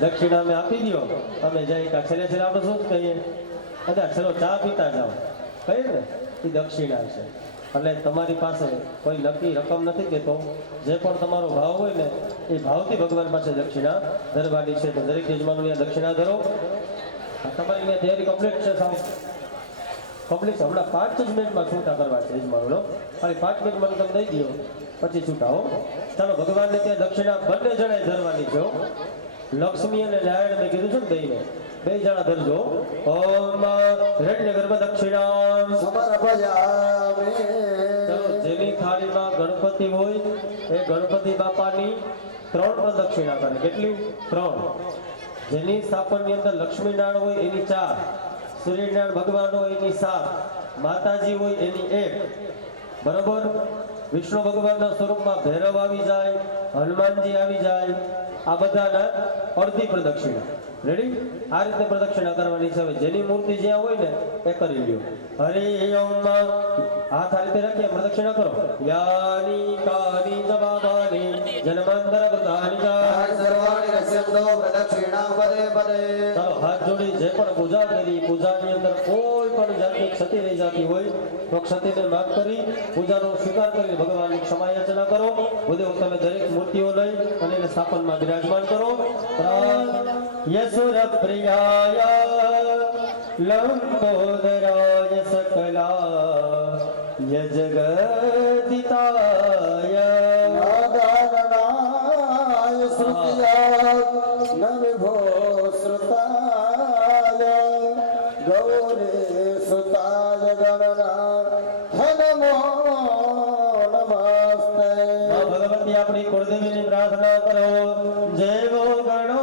દક્ષિણા અમે આપી દો, અમે જઈ કા છેલ્લે છેલ્લે આપણે શું કહીએ, અચ્છા ચલો ચા પીતા જાઓ, કહીએ ને એ દક્ષિણા છે. એટલે તમારી પાસે કોઈ નક્કી રકમ નથી કહેતો, જે પણ તમારો ભાવ હોય ને એ ભાવથી ભગવાન પાસે દક્ષિણા ધરવાની છે. તો દરેક યજમાનોને દક્ષિણા ધરો. તમારી તૈયારી કમ્પ્લીટ છે, સાહેબ કમ્પ્લીટ છે. હમણાં 5 જ મિનિટમાં છૂટા કરવા છે યજમાનોનો, ખાલી 5 મિનિટમાં તમે દઈ દો પછી છૂટાઓ. ચાલો ભગવાનને ત્યાં દક્ષિણા બંને જણાએ ધરવાની છે. લક્ષ્મી અને નારાયણ મેં કીધું છે ને દઈને 2 જણા ધરજો. ઓમ હિરણ્ય ગર્ભ દક્ષિણા સમર્પયામિ. ચાલો જેની થાળીમાં ગણપતિ હોય એ ગણપતિ બાપાની 3 પ્રદક્ષિણા કરે. કેટલી? 3. જેની સ્થાપનની અંદર લક્ષ્મીનારાયણ હોય એની 4, સૂર્યનારાયણ ભગવાન હોય એની 7, માતાજી હોય એની 1. બરોબર. વિષ્ણુ ભગવાનના સ્વરૂપમાં ભૈરવ આવી જાય, હનુમાનજી આવી જાય, આ બધાના અડધી પ્રદક્ષિણા. રેડી? આ રીતે પ્રદક્ષિણા કરવાની છે. હવે જેની મૂર્તિ જ્યાં હોય ને એ કરી લ્યો. હરિ ઓમ હાથ આ રીતે રાખીએ પ્રદક્ષિણા કરો. યાની કાની જવાબાની જન્માંતર બધાની જા સર્વાણી રસ્યંતો પ્રદક્ષિણા પદે પદે. ચાલો હાથ જોડી જે પણ પૂજા કરી, પૂજાની અંદર કોઈ પણ જાતની ક્ષતિ રહી જતી હોય તો ક્ષતિને માફ કરી પૂજાનો સ્વીકાર કરી ભગવાનની ક્ષમા યાચના કરો. બધે તમે દરેક મૂર્તિઓ લઈ અને એને સ્થાપનમાં બિરાજમાન કરો. યસુર પ્રિયાય લંબોદરાય સકલા જગદિતાય નાદાનનાય શ્રુતિયા નવિભો શ્રુતાય ગૌરે સુતાય ગણના નમો નમસ્તે. ભગવતી આપણી કુળદેવીની પ્રાર્થના કરો. જેવો ગણો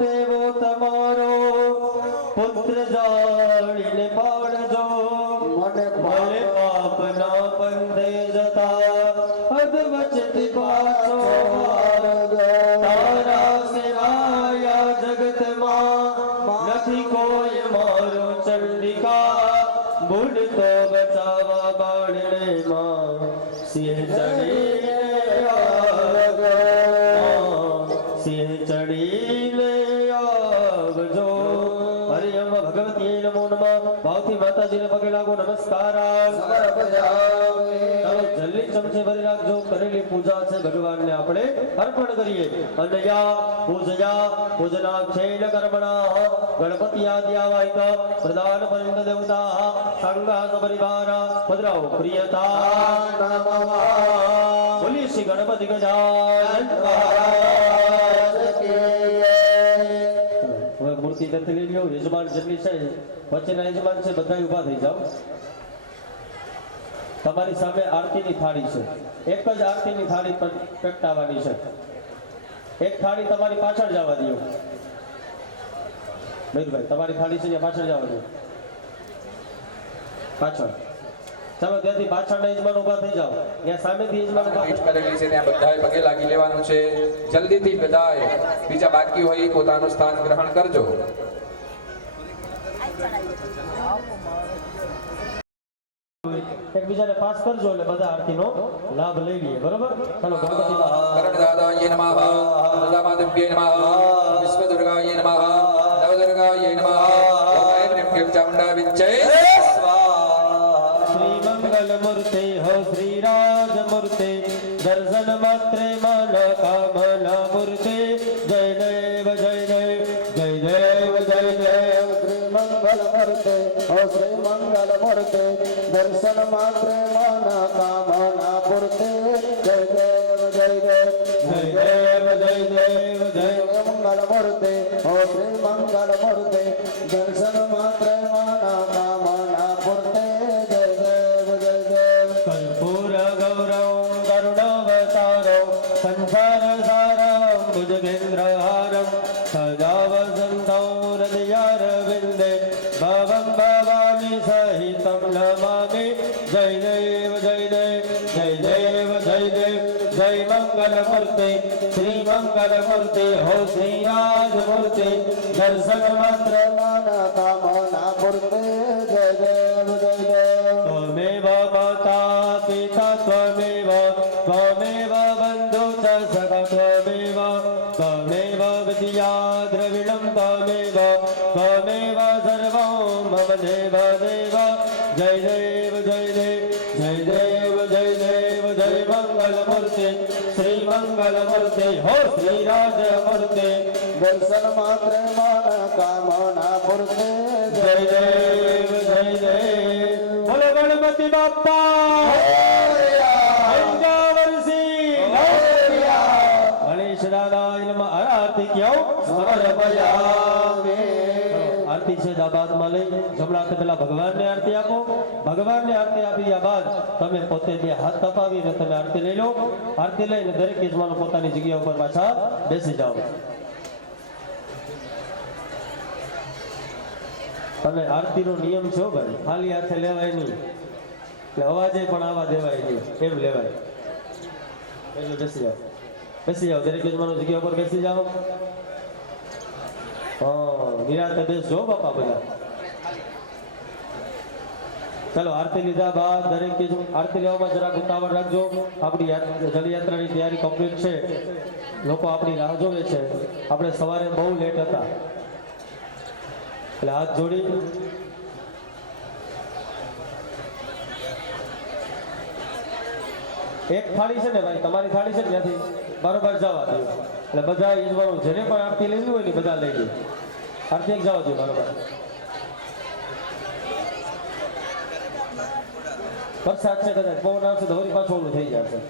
તેવો તમારો પુત્ર જાણીને પાડજો. મને પાપ ના બંધે જતા અધવચથી પાછો તારા સિવાય જગતમાં નથી કોઈ મારો ચંડિકા. બુડતો બચાવવા બાળને માં સિંહ ચડીને આવજો, સિંહ ચડીને આવજો. હરિયમ ભગવતી નમો નમઃ. ભાવથી માતાજીને પગે લાગો. નમસ્કાર. ચાલો જલ્દી ચમચે ભરી રાખજો. કરેલી પૂજા છે ભગવાનને આપણે અર્પણ કરીએ. અનયા પૂજયા પૂજનાક્ષેણ કર્મણા ગણપતિ આદ્યાવાહિક પ્રદાન પરિંદ દેવતા સંઘ પરિવાર ભદ્રાઓ પ્રિયતા નમઃ. બોલી શ્રી ગણપતિ ગજાનન મહારાજ કી. હવે મૂર્તિ નથી લઈ લ્યો. યજમાન જેટલી છે વચ્ચેના યજમાન છે બધા ઉભા થઈ જાઓ. તમારી સામે આરતીની થાળી છે. એક જ આરતીની થાળી પ્રગટાવવાની છે. એક થાળી તમારી પાછળ જવા દો. મયુરભાઈ તમારી થાળી છે પાછળ જવા દો. પાછળ. ચાલો ત્યાંથી પાછળના યજમાન ઉભા થઈ જાઓ. ત્યાં સામેથી યજમાન ઉભા કરેલી છે ત્યાં બધાએ પગે લાગી લેવાનું છે. જલ્દીથી બધાએ બીજા બાકી હોય પોતાનું સ્થાન ગ્રહણ કરજો. એકબીજાને પાસ કરજો એટલે બધા આરતીનો લાભ લઈ લઈએ. બરોબર? ચાલો ગણપતિ કરણદાદાય નમઃ, દુર્ગામાદેવ્યે નમઃ, વિશ્વદુર્ગાય નમઃ, નવદુર્ગાય નમઃ, ઓમ ऐं ह्रीं ચામુંડા વિચ્ચે શ્રી મંગલ મૂર્તિ હો શ્રી રાજ મૂર્તિ દર્શન માત્રે મન કામના મૂર્તિ. જય દેવ જય દેવ જય દેવ જય દેવ. શ્રી મંગલ મૂર્તે હો શ્રી મંગલ મૂર્તે દર્શન માત્રે મન કામના પૂર્તે. જય દેવ જય દેવ જય દેવ જય દેવ જય મંગલ મૂર્તે હો શ્રી મંગલ મૂર્તે દર્શન માત્રે મન કામના પૂર્તે. જય દેવ જય દેવ. કર્પૂર ગૌરવ કરુણાવતારમ સંસાર સારમ ભુજગેન્દ્રહારમ સદા વસંતૌ હૃદયારવિંદે ભવં ભવાની સહિતમ નમામિ. જય દેવ જય દેવ જય દેવ જય દેવ જય મંગલ મૂર્તિ શ્રી મંગલ મૂર્તિ હો શ્રી રાજ મૂર્તિ દર્શન માત્ર મન કામના પૂર્તે. જય દેવ જય દેવ. ત્વમેવ માતા પિતા ત્વમેવ ત્વમેવ બંધુ ચ સખા ત્વમેવ ત્વમેવ વિદ્યા દ્રવિણમ ત્વમેવ ત્વમેવ સર્વં મમ દેવ દેવ જય દેવ જય દેવ જય દેવ જય દેવ જય મંગલ મૂર્તિ શ્રી મંગલ મૂર્તિ હો શ્રી રાજ મૂર્તિ દર્શન માત્રે મન કામના પૂર્તે જય દેવ જય દેવ બોલો ગણપતિ બાપ્પા ગણેશ દાદાય નમઃ. આરતી ક્યો સમર્પયામિ. આરતી છે દાબાદમાં લઈ જમણા હાથે પેલા ભગવાનને આરતી આપો. ભગવાનને આરતી આપ્યા બાદ તમે પોતે બે હાથ તપાવીને તમે આરતી લઈ લો. આરતી લઈને દરેક યજમાનો પોતાની જગ્યા ઉપર પાછા બેસી જાઓ. અને આરતીનો નિયમ છે હો ભાઈ, ખાલી હાથે લેવાય નહીં, એટલે અવાજે પણ આવા દેવાય નહીં, એમ લેવાય. એટલે બેસી જાઓ, બેસી જાઓ, દરેક યજમાનો જગ્યા ઉપર બેસી જાઓ. નિરાંતે બેસજો બાપા બધા. ચાલો આરતી લીધા બાદ દરેક આરતી લેવામાં જરાક ઉતાવળ રાખજો. આપણી જલયાત્રાની તૈયારી કમ્પ્લીટ છે, લોકો આપણી રાહ જોવે છે. આપણે સવારે બહુ લેટ હતા એટલે હાથ જોડી એક થાળી છે ને ભાઈ, તમારી થાળી છે ને ત્યાંથી બરોબર જવા દો. એટલે બધા યજમાનો જેને પણ આરતી લેવી હોય ને બધા લઈ લે. આરતી એક જવા દો બરોબર. વરસાદ છે, કદાચ પવન આવશે તો વળી પાછું ઓલું થઈ જશે.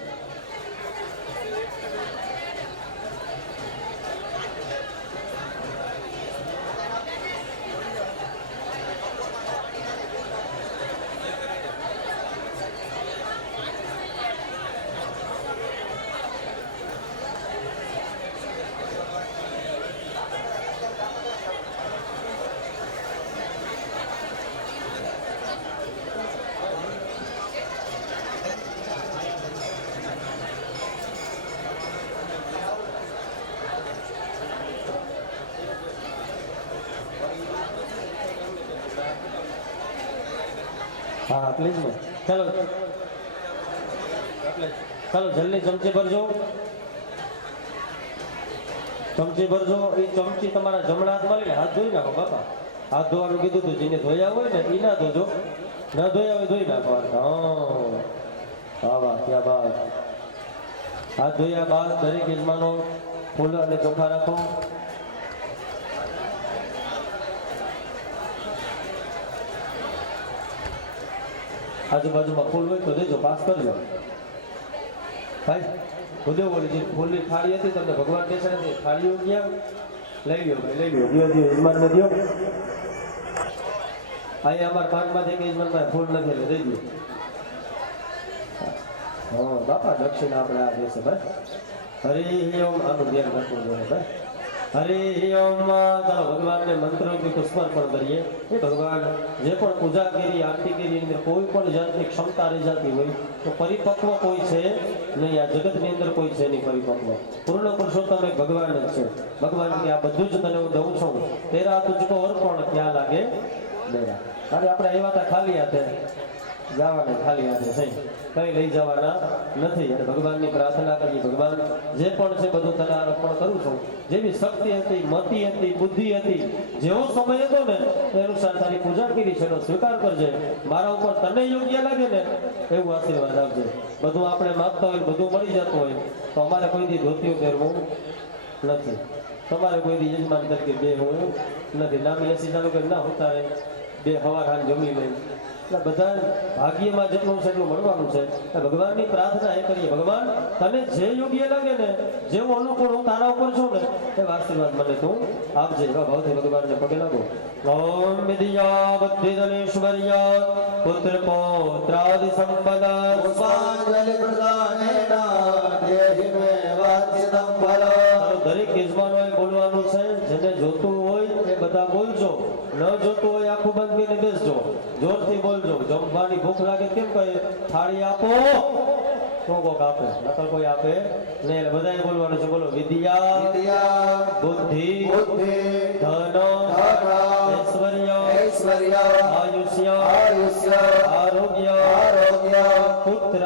હા પ્લીઝ ને. ચાલો ચાલો જલ્દી ચમચી ભરજો, ચમચી ભરજો. એ ચમચી તમારા જમણા હાથમાં લઈને હાથ ધોઈ નાખો બાપા. હાથ ધોવાનું કીધું હતું, જેને ધોયા હોય ને એ ના ધોજો, ના ધોયા હોય ધોઈ નાખો. હા વાહ ક્યાં બાત. હાથ ધોયા બાદ દરેક યજમાનો ફૂલ અને ચોખા રાખો. આજુબાજુમાં ફૂલ હોય તો દેજો, પાસ કરજો ભાઈ. ભૂદેવ બોલી જે ફૂલની થાળી હતી તમને ભગવાન દેશે નથી, થાળીઓ ક્યાં લઈ લ્યો ભાઈ, લઈ લ્યો. દિયો દિયો યજમાનને દિયો. અહીંયા અમારા પાકમાંથી કે યજમાનમાં ફૂલ નથી એટલે દઈ દો. હા બાપા દક્ષિણા આપણે આ દેશે ભાઈ. હરિ ઓમ. આનું ધ્યાન રાખવું જોઈએ ભાઈ. હરિ ઓમ. ચાલો ભગવાનને મંત્રોથી પુષ્પાર્પણ કરીએ. એ ભગવાન જે પણ પૂજા કરી, આરતી કરી, અંદર કોઈ પણ જાતની ક્ષમતા રહી જતી હોય તો પરિપક્વ કોઈ છે નહીં. આ જગતની અંદર કોઈ છે નહીં પરિપક્વ. પૂર્ણ પુરુષોત્તમ એક ભગવાન જ છે. ભગવાન કે આ બધું જ તને હું દઉં છું, તેરા તુજકો અર્પણ ક્યાં લાગે મેરા. અરે આપણે આવ્યા હતા ખાલી હાથે, જવાના ખાલી હાથે છે, કઈ લઈ જવાના નથી. અને ભગવાનની પ્રાર્થના કરીએ, ભગવાન જે પણ છે બધું તને અર્પણ કરું છું. જેવી શક્તિ હતી, મતિ હતી, બુદ્ધિ હતી, જેવો સમય હતો ને એ અનુસાર તારી પૂજા કરી છે એનો સ્વીકાર કરજે. મારા ઉપર તને યોગ્ય લાગે ને એવું આશીર્વાદ આપજે. બધું આપણે માગતા હોય, બધું મળી જતું હોય તો અમારે કોઈ દી ધોતિયું પહેરવું નથી, તમારે કોઈ દી યજમાન તરીકે બે હોવું નથી. નામી એસી ચાલુ કરી ના હોતા બે હવાર હાલ જમી લઈ. એટલે બધા ભાગ્યમાં જેટલું છે એટલું મળવાનું છે. ભગવાનની પ્રાર્થના એ કરીએ, ભગવાન તને જે યોગ્ય લાગે ને, જેવું અનુકૂળ હું તારા ઉપર છું ને એ આશીર્વાદ મને તું આપજે. એવા ભાવથી ભગવાનને પગે લાગો. ઓમ વિદ્યા બુદ્ધિ ધનેશ્વર્યા પુત્ર પૌત્રાદિ સંપદા પુષ્પાંજલિ પ્રદાનેના દેહિ મે વાચ્યતમ ફલમ. દરેક યજમાનોએ બોલવાનું છે. જેને જોતું હોય એ બધા બોલજો, ન જોતું હોય આખું બંધ કરીને બેસજો. જોરથી બોલજો. જમવાની ભૂખ લાગે કેમ કહે થાળી આપો તો કોક આપે, નકર કોઈ આપે નહીં. એટલે બધાએ બોલવાનું છે. બોલો વિદ્યા બુદ્ધિ ધન ઐશ્વર્ય આયુષ્ય આરોગ્ય પુત્ર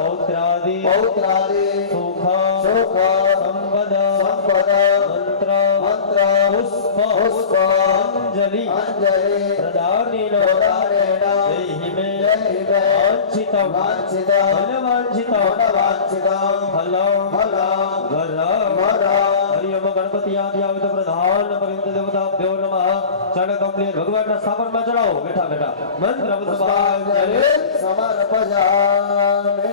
પૌત્રાદિ સુખ સંપદ અંજલિ અંજલિ પ્રદાનેન પ્રદાનેન દેહિ મે દેહિ મે વાંછિતં વાંછિતં ફલવાંછિતં ફલવાંછિતં ફલં ફલં વરં વરં હરિ ઓમ ગણપતિ આદ્યાવિત પ્રધાન પવિત્ર દેવતાભ્યો નમઃ ચરણ કમલે ભગવાનના સ્થાપનમાં ચડાવો બેઠા બેઠા મંત્ર પુષ્પાંજલિ સમર્પયામિ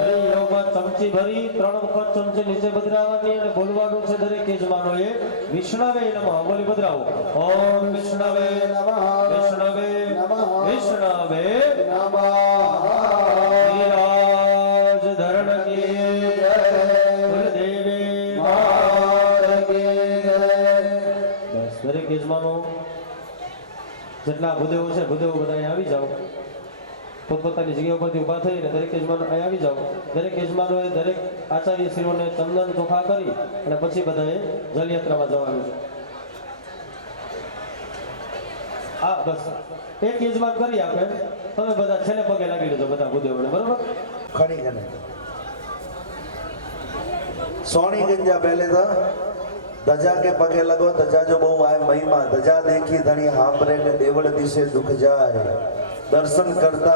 હરિ ઓમ ચમચી ભરી 3 વખત ચમચી નીચે પધરાવવાની અને બોલવાનું છે દરેક યજમાનોએ વિષ્ણવે નમઃ બોલી પધરાવો ઓમ વિષ્ણવે નમઃ વિષ્ણવે નમઃ વિષ્ણવે નમઃ વિરાજ ધરણ કી જય કુલદેવી માત કી જય. બસ દરેક યજમાનો જેટલા ભૂદેવો છે ભૂદેવો બધા અહીં આવી જાઓ પોતપોતાની જગ્યા ઉપરથી ઊભા થઈને દરેક યજમાનો અહીં આવી જાઓ દરેક યજમાનોએ દરેક આચાર્યશ્રીઓને ચંદન ચોખા કરી અને પછી બધાએ જલયાત્રામાં જવાનું છે હા બસ એક યજમાન કરી આપે તમે બધા છેલ્લે પગે લાગી લેજો બધા ભૂદેવોને બરોબર ખડી ગને सोनी गंजा पहले तो दजा के पगे लगो दजा जो बहु आए महिमा दजा देखी धनी हांबरे ने देवड़ दिशे दुख जाए दर्शन करता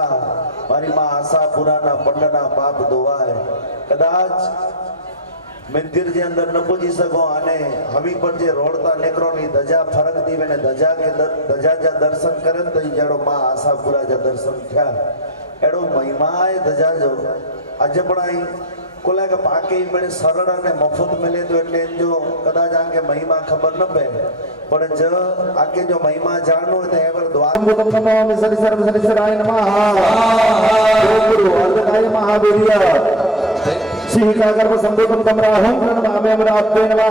मारी मां आशा पुराना पंडना पाप धोवाए कदाच मंदिर जे अंदर न पूजी सको आने हमी पर जे रोडता नेकरो नी दजा फरक दी ने दजा के दजा जा दर्शन करे तो जड़ो मां आशा पूरा जा दर्शन थया एड़ो महिमा है दजा जो आज पढ़ाई कोला के पाके मैंने सरल ने मफत मिले तो એટલે જો કદાચ આકે મહિમા ખબર ન પે પણ જ આકે જો મહિમા જાણનો હોય તો એવર દ્વાર મુકમ નમઃ સરી સર્વ સરી સરાય નમઃ ગુરુ અર્ધકાય મહાવીર્ય સિંહકા ગર્ભ સંભૂતમ તમરાહં નમઃ અમરાત્તે નમઃ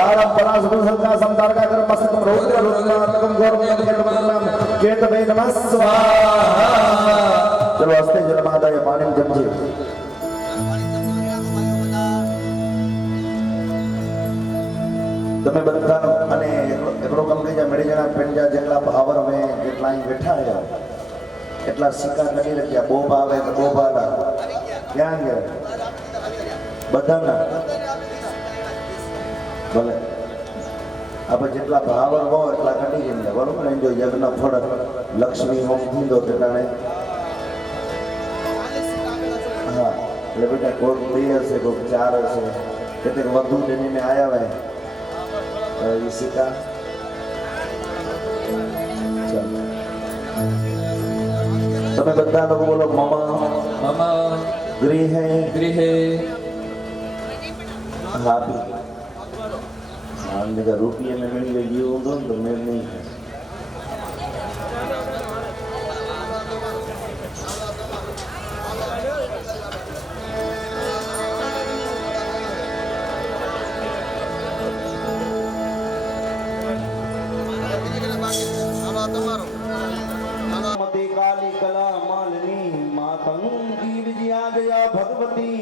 દારમ પરાસ સંકા સંતારકા કર મસ્તકમ રોદ્ર રોદ્રનાથકમ ગૌરમ કેતવનમ કેતવે નમઃ સ્વાહા ચલો હસ્તે જલ માતાએ પાણી જમજે તમે બધા અને એકડો કમ કે મેળી જણા પેંજા જેટલા પાવર મે જેટલા અહીં બેઠા રહ્યા એટલા સિક્કા કરી રહ્યા બહુ ભાવે કે બહુ ભાલા ક્યાં ગયા બધાના ભલે આપણે જેટલા ભાવર હો એટલા કટી ગયા બરોબર ને જો યજ્ઞ ફળ લક્ષ્મી હોમ થીંદો તેટાણે હા એટલે બેટા કોઈક 2 હશે કોઈક 4 હશે કેટલીક વધુ તેની આયા હોય Jessica. તમે બધા લોકો બોલો મમ મમ ગૃહે ગૃહે હાપી આને રૂપિયા में मिल गई हो तो मैं नहीं काली कला मालनी मातंगी विजया जया भगवती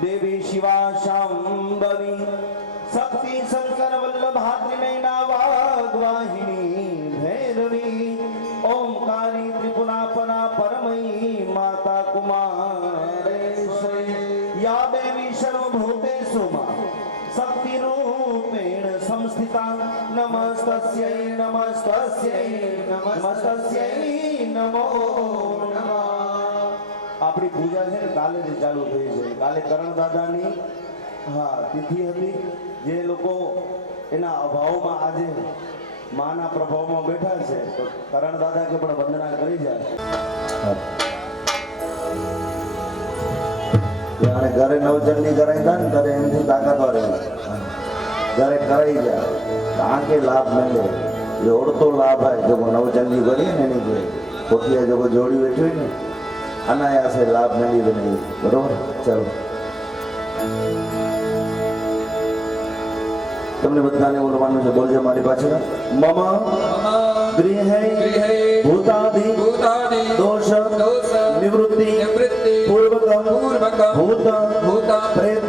देवी शिवा शांभवी शक्ति शंकर वल्लभाद्रि मैना वाग्वाहिनी भैरवी ओंकारी त्रिपुरापरा परमयी माता कुमारेश्वरी या देवी सर्वभूतेषु मा शक्ति रूपेण संस्थिता नमस्तस्यै नमस्तस्यै नमस्तस्यै नमो नमः આપણી પૂજા છે ને કાલે જ ચાલુ થઈ છે કાલે કરણ દાદાની હા તિથિ હતી જે લોકો એના અભાવમાં આજે માના પ્રભાવમાં બેઠા છે તો કરણ દાદા કે પણ વંદના કરી જાય જાણે ઘરે નવચંડી કરાઈ દા ને ઘરે એમથી તાકાતવાર ઘરે કરાઈ જાય તો આંકે લાભ મળે એ ઓળતો લાભ હોય જો નવચંડી કરીએ ને એની જે પોતિયા જો જોડી બેઠી હોય ને અનાયાસે લાભ મળી બને બરોબર ચાલો તમને બધાને બોલવાનું છે બોલજો મારી પાછળ મમ ગૃહે ભૂતાદિ દોષ નિવૃત્તિ પૂર્વકમ ભૂત પ્રેત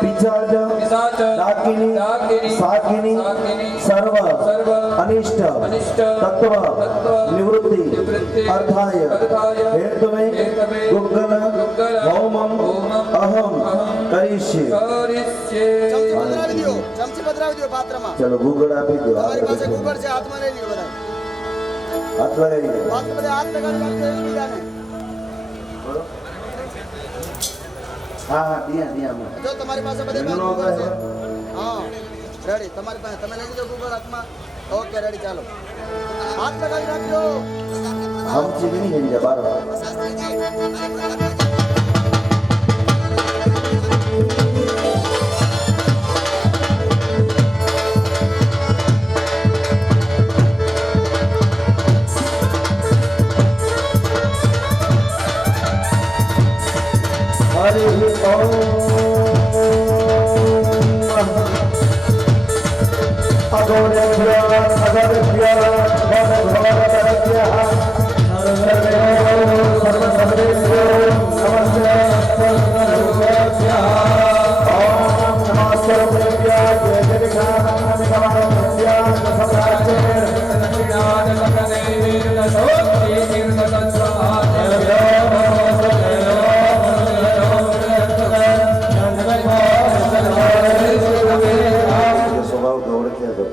પિશાચ डाकिनी साकिनी सर्व अनिष्ट तत्व निवृत्ति अर्थाय हेतुमे गुग्गल होमम अहम करिष्ये चमची पधरावी दो पात्रमा चलो गूगल આપી દો તમારી પાસે ગૂગળ છે હાથમાં લઈ લ્યો બધા હાથ લગાવી દો હાથ બધે હાથ લગાડી રાખજો એકબીજાને હા હા દિયા દિયા જો તમારી પાસે બધે એનો ગૂગલ છે છે. હા રેડી તમારી પાસે તમે લઈ લીધો ગૂગલ હાથમાં ઓકે રેડી ચાલો હાથ લગાવી રાખજો हम चीनी नहीं जा बार हरि ओम अगोरे स्वभाव गौड़ किया दो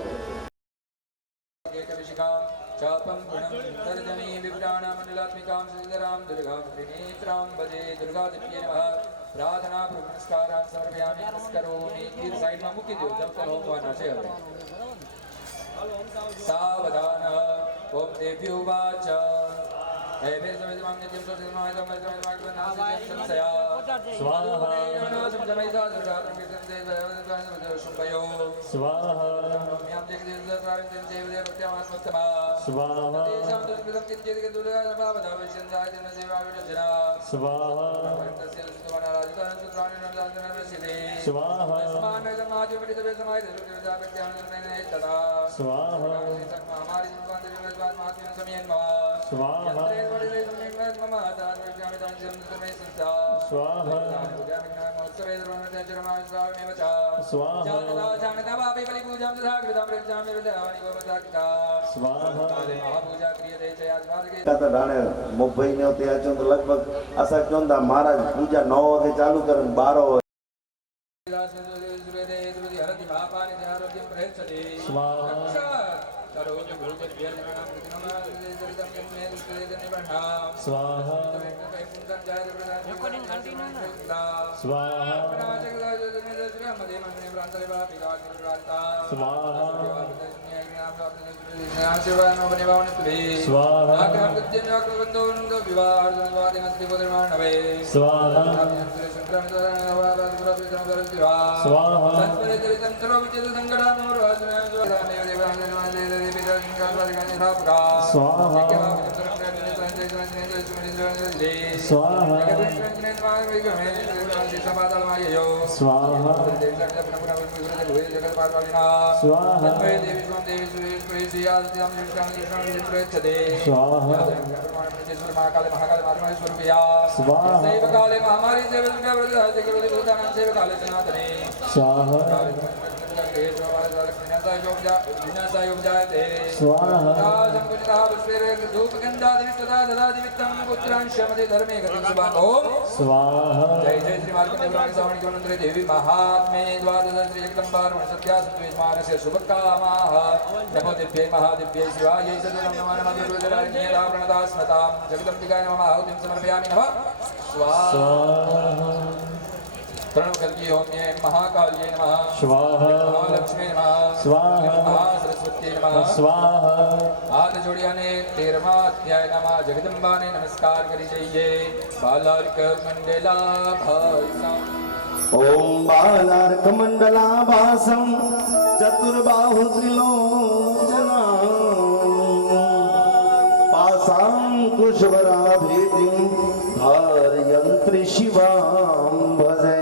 चापं गुणं तर्जनी विभ्राणामण्डलात्मिकां सिद्धरां दुर्गां त्रिनेत्रां भजे दुर्गादेव्यै नमः प्रार्थना नमस्कारान् समर्पयामि नमस्करोमि तीर साइडમાં મૂકી દો જવતર હોમવાના છે હવે सावधान ओम देव्यो वाच एवे समितमां नित्यं सुचितमाय तमस्माय संशया स्वाहा समजमैदा दुर्गा शुभयो स्वाहा म्यां देवदेवतारं देवदेवत्यामस्मत्तमा स्वाहा तेषां दुष्कृतं किञ्चित् दुर्गा नभावदा वैश्यन्ताय जनसेवाविरचना स्वाहा तस्य सुतवनाराजितं सुत्राणिनन्दानरसिते स्वाहा अस्मान् समाजपरितवे समाय देवदेवताभक्त्यानुसमेन तदा स्वाहा हमारी दुकान देवी मेजबान महात्मा समीन मा स्वाहा यत्रे समीन मम आदार विज्ञान दान समय संसा स्वाहा उद्यान महोत्सवे द्रोणते जरमान स्वामी वचा स्वाहा जानता भावे बलि पूजा तथा कृता प्रजामे विद्यावाणी गोमताकिता स्वाहा महापूजा क्रियते चयात्मार्गे आता डाणे मुंबई ने होते आचो तो लगभग असा चोंदा महाराज पूजा 9 वागे चालू करन 12 स्वाहा जय जय श्री मार्कंडेय स्वामी गणोत्रे देवी महात्मे द्वादश श्री जगदम्बार सत्यासत्वे मानस्य शुभकामाः नमो दिव्यै महादिव्यै शिवायै सदनं नमः नमः दुर्गजराज्ञेरा प्रणदास्मतां जगदम्बिकाय नमः आहुतिं समर्पयामि नमः स्वाहा प्रणव कल्की होम्ये महाकाल्ये नमः स्वाहा महालक्ष्मी नमः स्वाहा महासरस्वती नमः स्वाहा हाथ जोड़ियाने 13वां अध्याय नमः जगदम्बाने नमस्कार करी जइए बालार्क मंडला भासम ओम बालार्क मंडला भासम चतुर्बाहु त्रिलोचना पाशांकुशवराभेदिं धारयंत्री शिवां भजे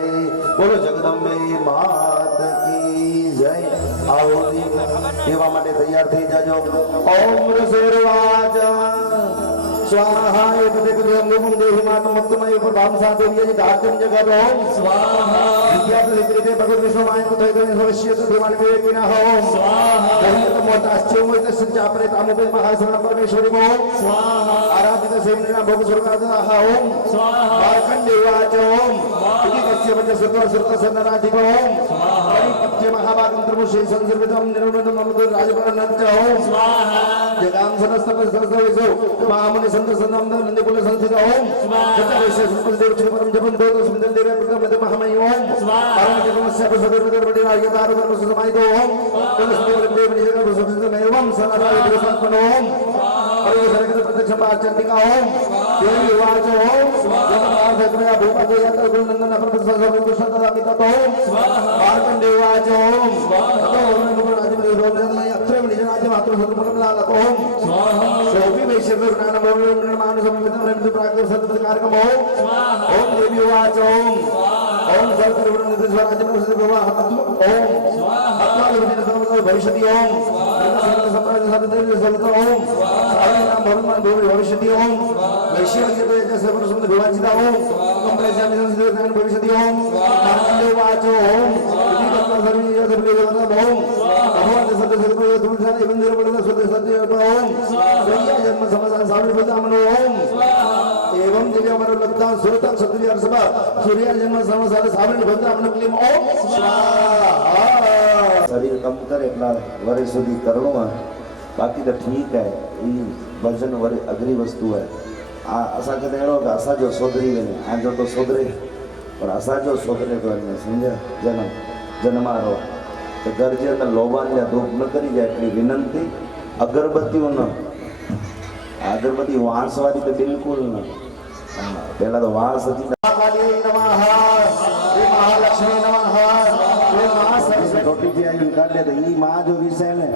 बोलो जगदम्बे मात की जय आहुति देवा માટે તૈયાર થઈ જાજો ઓમ રસેરવાજ स्वाहा एक देख ले हम लोगों देहि मातम मुक्तमय ऊपर भाम सा देवी जी धातम जगत ओम स्वाहा विद्या लिखते भगवत विष्णु माय को दे भविष्य तो देवान में कि ना ओम स्वाहा दहित मोटा चोमत सच्चा प्रेत अमुपे महासना परमेश्वरी ओम स्वाहा आराधित सेवना भोग स्वर्गाद ओम स्वाहा मार्कंडे वाच ओम इति कस्य वच सुतो सुत सनराधिप ओम परिपत्य महाभागम त्रिमुषे संसर्वितम निर्वृतम नमो राजपरनंच ओम स्वाहा जगाम समस्त सहस्रविसो महामुनि संत संदम नंदकुल संस्थित ओम स्वाहा विशेष देव श्री परम जपन दो सुंदर देव प्रथम मध्य महामय ओम स्वाहा परम जपमस्य प्रसदर विदर बड़ी रायदार धर्म समाहित ओम तुलसी देव निजग सुखित एवं सनातन देवतात्मन ओम और ये सर्ग प्रत्यक्ष चंडिका ओम देवी वाच ओम स्वाहा भगवया भूपति यंत्र गुण नंदन प्रभु सदा कृष्ण अमिता ओम स्वाहा मार्कंडे वाच ओम स्वाहा तो ओम राजमणि रोमनमय अत्र निज राज्य मात्र सतमकम लाल ओम स्वाहा शोभि वैश्य ज्ञान मोह निर्माण समित निमित प्राकृत सत्य कार्यक्रम ओम स्वाहा ओम देवी वाच ओम ओम सर्व गुण स्वराज्य में से विवाह ओम स्वाहा अत्माविदिन सर्वदा भविष्यति ओम स्वाहा सम्राट सर्वदेव सर्वदा ओम स्वाहा नाम भगवान भूमि भविष्यति ओम वैश्य के जैसे परसुम विवाचिता ओम कंप्रेशन संस्कृत ज्ञान भविष्यति ओम नामदेव वाच ओम इति तत्व सर्वी सर्वे देवता ओम भगवान सत्य सत्य तुलसा मंदिर बड़े सत्य सत्य ओम स्वाहा जन्म समाधान सामने पितामन ओम एवं दिव्य अमर लब्धा सुरत क्षत्रिय अर्सभा सूर्य जन्म समासार सामने पितामन क्लीम ओम स्वाहा शरीर कम करे એટલા વર્ષ સુધી કરણો બાકી તો ઠીક है ई भजन वरी अगली वस्तु है आ असा के देणो के असा जो सोदरी ने आ जो तो सोदरे पर असा जो सोदरे तो ने समझे जन्म जन्मारो तो घर जे अंदर लोबान या धूप न करी जाए એટલી વિનંતી અગરબત્તીઓ ન अगरबत्ती वास वाली तो बिल्कुल न पहला तो वास थी काली नमः श्री महालक्ष्मी नमः श्री महासरस्वती छोटी जी आई कर ले तो ई मां जो विषय ने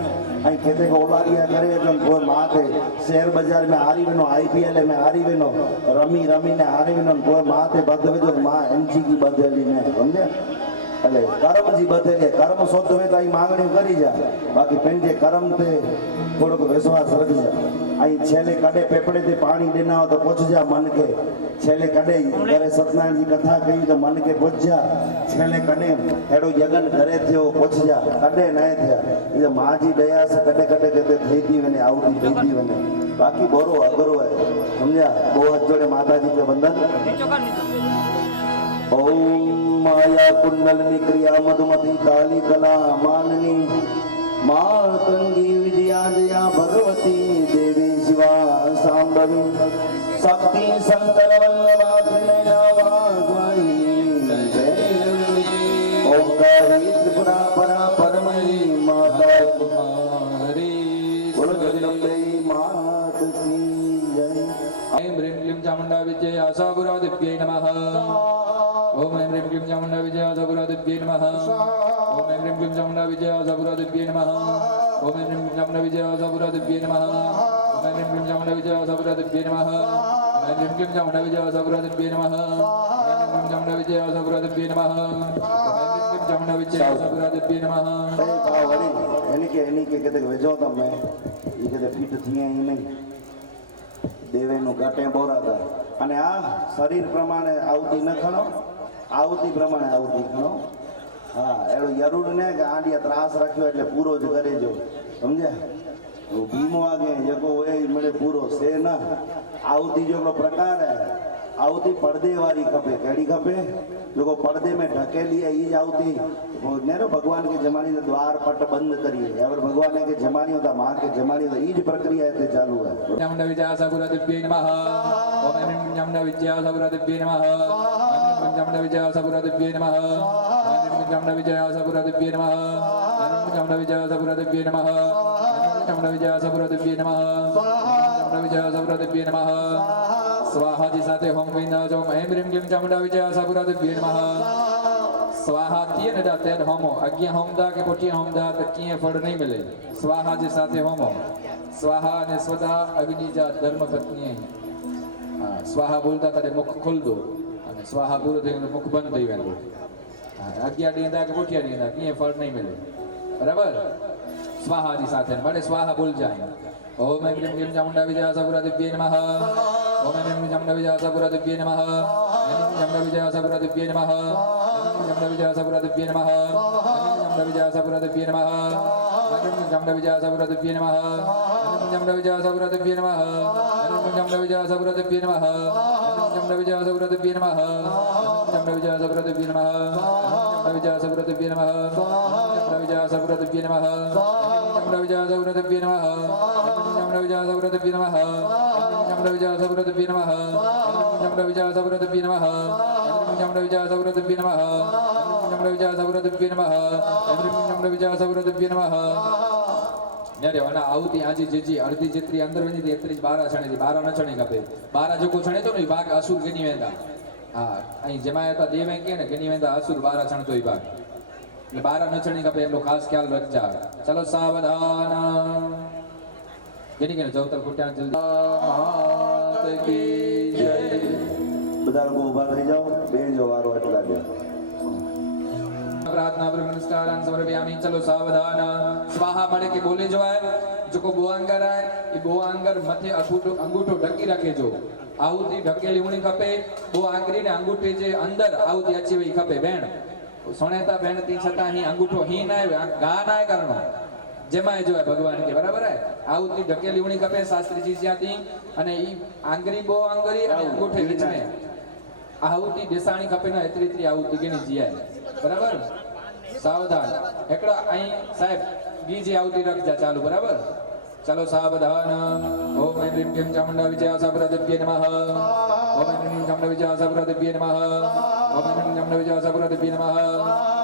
आई कहते को ओलारिया करे जो कोई मां थे शेयर बाजार में हारी वेनो आईपीएल में हारी वेनो रमी रमी ने हारी वेनो कोई मां थे बदवे जो मां एमजी की बदली ने समझे એટલે કર્મ જી બદલે કર્મ શોધવે તો અહીં માંગણી કરી જા બાકી પેંજે કર્મ તે થોડોક વિશ્વાસ રખજે અહીં છેલે કડે પેપડે તે પાણી દેના હો તો પહોંચ जा मन के છેલે કડે ઘરે સત્યનારાયણ जी कथा कही तो मन के पहुंच जा છેલે कडे हेड़ो यगन घरे थियो पहुंच जा कडे न थिया ई मां जी दया से कडे कडे कहते થઈ दी वने आवती થઈ दी वने बाकी बोरो अगरो है समझा दो हाथ जोड़े माता जी के वंदन ओम माया कुंडलनी क्रिया मधुमती काली कला माननी मातंगी विजया जया भगवती देवी शिवा सांबवी शक्ति शंकर वल्लभा त्रिनयना वाग्वाहिनी ओंकारी त्रिपुरा परा परमयी माता कुमारी बोलो जगदम्बे मात की जय। ऐं ह्रीं क्लीं चामुण्डा विजय आशापुरा दिव्यै नमः ओम ऐं ह्रीं क्लीं चामुण्डा विजय आशापुरा दिव्यै नमः ओम ऐं ह्रीं क्लीं चामुण्डा विजय आशापुरा दिव्यै नमः ओम ऐं ह्रीं क्लीं चामुण्डा विजय आशापुरा दिव्यै नमः ओम ऐं ह्रीं क्लीं चामुण्डा विजय आशापुरा दिव्यै नमः ओम ऐं ह्रीं क्लीं चामुण्डा विजय आशापुरा दिव्यै नमः ओम ऐं ह्रीं क्लीं चामुण्डा विजय आशापुरा दिव्यै नमः ओम ऐं ह्रीं क्लीं चामुण्डा विजय आशापुरा दिव्यै नमः એની કે કહેતે વેજો તમે ઈ કહેતે ફીટ થીએ ઈ નહીં દેવેનો કાટે બોરાતા અને આ શરીર પ્રમાણે આવતી ન ખણો આવતી પ્રમાણે આવતી ખણો હા એનો યરુડ ને કે આડિયા ત્રાસ રાખ્યો એટલે પૂરો જ કરે જો સમજ્યા ભીમો આગે જકો એ મળે પૂરો છે ના આવતી જો પ્રકાર है आवती पर्दे वाली खपे केड़ी खपे जो पर्दे में ढकेली है ये आवती नेरो भगवान के जमाने में द्वार पट बंद करिए और भगवान के जमाने होता मां के जमाने होता ये प्रक्रिया है चालू है चामुण्डा विजय आशापुरा दिव्यै नमः ओम ऐं ह्रीं चामुण्डा विजय आशापुरा दिव्यै नमः ओम ऐं ह्रीं चामुण्डा विजय आशापुरा दिव्यै नमः ओम ऐं ह्रीं चामुण्डा विजय आशापुरा दिव्यै नमः ओम ऐं ह्रीं चामुण्डा विजय आशापुरा दिव्यै नमः ओम ऐं ह्रीं चामुण्डा विजय आशापुरा दिव्यै नमः चामुण्डा विजय आशापुरा दिव्यै नमः स्वाहा जी साथे होम विंदा जो ऐं ह्रीं क्लीं चामुण्डा विजय आशापुरा दिव्यै नमः स्वाहा किए न दा तेड होमो अज्ञा होमदा के पोटिया होमदा तो किए फल नहीं मिले स्वाहा जी साथे होमो स्वाहा ने स्वदा अग्नि जा धर्म पत्नी स्वाहा बोलता तारे मुख खोल दो અને સ્વાહા પૂરો થઈને મુખ બંધ થઈ ગયું અજ્ઞા દીંદા કે પોટિયા દીંદા કિએ ફળ નહીં મળે બરાબર સ્વાહાજી સાથે બડે સ્વાહા બોલ જાય ઓમ એમ ક્લીમ ચામુંડા વિજયાસપુરા દિવ્ય નમઃ ઓમ એમ ક્લીમ ચામુંડા વિજયાસપુરા દિવ્ય નમઃ એમ ચામુંડા વિજયાસપુરા દિવ્ય નમઃ એમ ચામુંડા વિજયાસપુરા દિવ્ય નમઃ એમ ચામુંડા વિજયાસપુરા દિવ્ય નમઃ એમ ચામુંડા વિજયાસપુરા દિવ્ય નમઃ એમ ચામુંડા વિજયાસપુરા દિવ્ય નમઃ એમ ચામુંડા વિજયાસપુરા દિવ્ય નમઃ એમ ચામુંડા વિજયાસપુરા દિવ્ય નમઃ એમ ચામુંડા વિજયાસપુરા દિવ્ય નમઃ એમ વિજયાસપુરા દિવ્ય નમઃ એમ વિજયાસપુરા દિવ્ય નમઃ એમ વિજયાસપુરા દિવ્ય નમઃ એમ વિજયાસપુરા દિવ્ય નમઃ એમ વિજયાસપુરા દિવ્ય નમઃ એમ વિજયાસપુરા દિવ્ય નમઃ એમ વિજયાસપુરા દિવ્ય નમઃ એમ વિજયાસપુરા દિવ્ય નમઃ એમ વિજયાસપુરા દિવ્ય નમઃ યારે અને આવતી આજી જેજી અડધી જેટલી અંદર વની એટલી જ 12 છણે 12 ન છણે કપે 12 જો કો છણે તો નહીં ભાગ અસુર ગની વેંદા હા અહીં જમાયા હતા દેવે કે ને ગની વેંદા અસુર 12 છણ તોય ભાગ એટલે 12 ન છણે કપે એટલો ખાસ ખ્યાલ રાખજા ચલો સાવધાન ગની કે જવતર ફૂટ્યા જલ્દી માત કી જય બધા લોકો ઊભા થઈ જાઓ બેજો વારો એટલા દે प्रार्थना नमस्कारान समर्पयामि चलो सावधान स्वाहा मड़े के बोले जो है जो को बोआंगर है ये बोआंगर मथे अंगूठो ढकी रखे जो आहुति ढकेली होनी खपे बोआंगरी ने अंगूठे जे अंदर आहुति अच्छी वही खपे बेण सोनेता बेण ती छता ही अंगूठो ही ना गा ना करनो जेमा जो है भगवान के बराबर है आहुति ढकेली होनी खपे शास्त्री जी ज्याती अने ई आंगरी बोआंगरी अने अंगूठे बीच में आहुति देसाणी खपे ना एतरी एतरी आहुति केनी जिया बराबर सावधान एकड़ा आई साहेब बीजी आहुति रख जा चालू बराबर चलो सावधान ओम ऐं ह्रीं क्लीं चामुंडा विजयासपरा दिव्ये नमः ओम ऐं ह्रीं चामुंडा विजयासपरा दिव्ये नमः ओम ऐं ह्रीं चामुंडा विजयासपरा दिव्ये नमः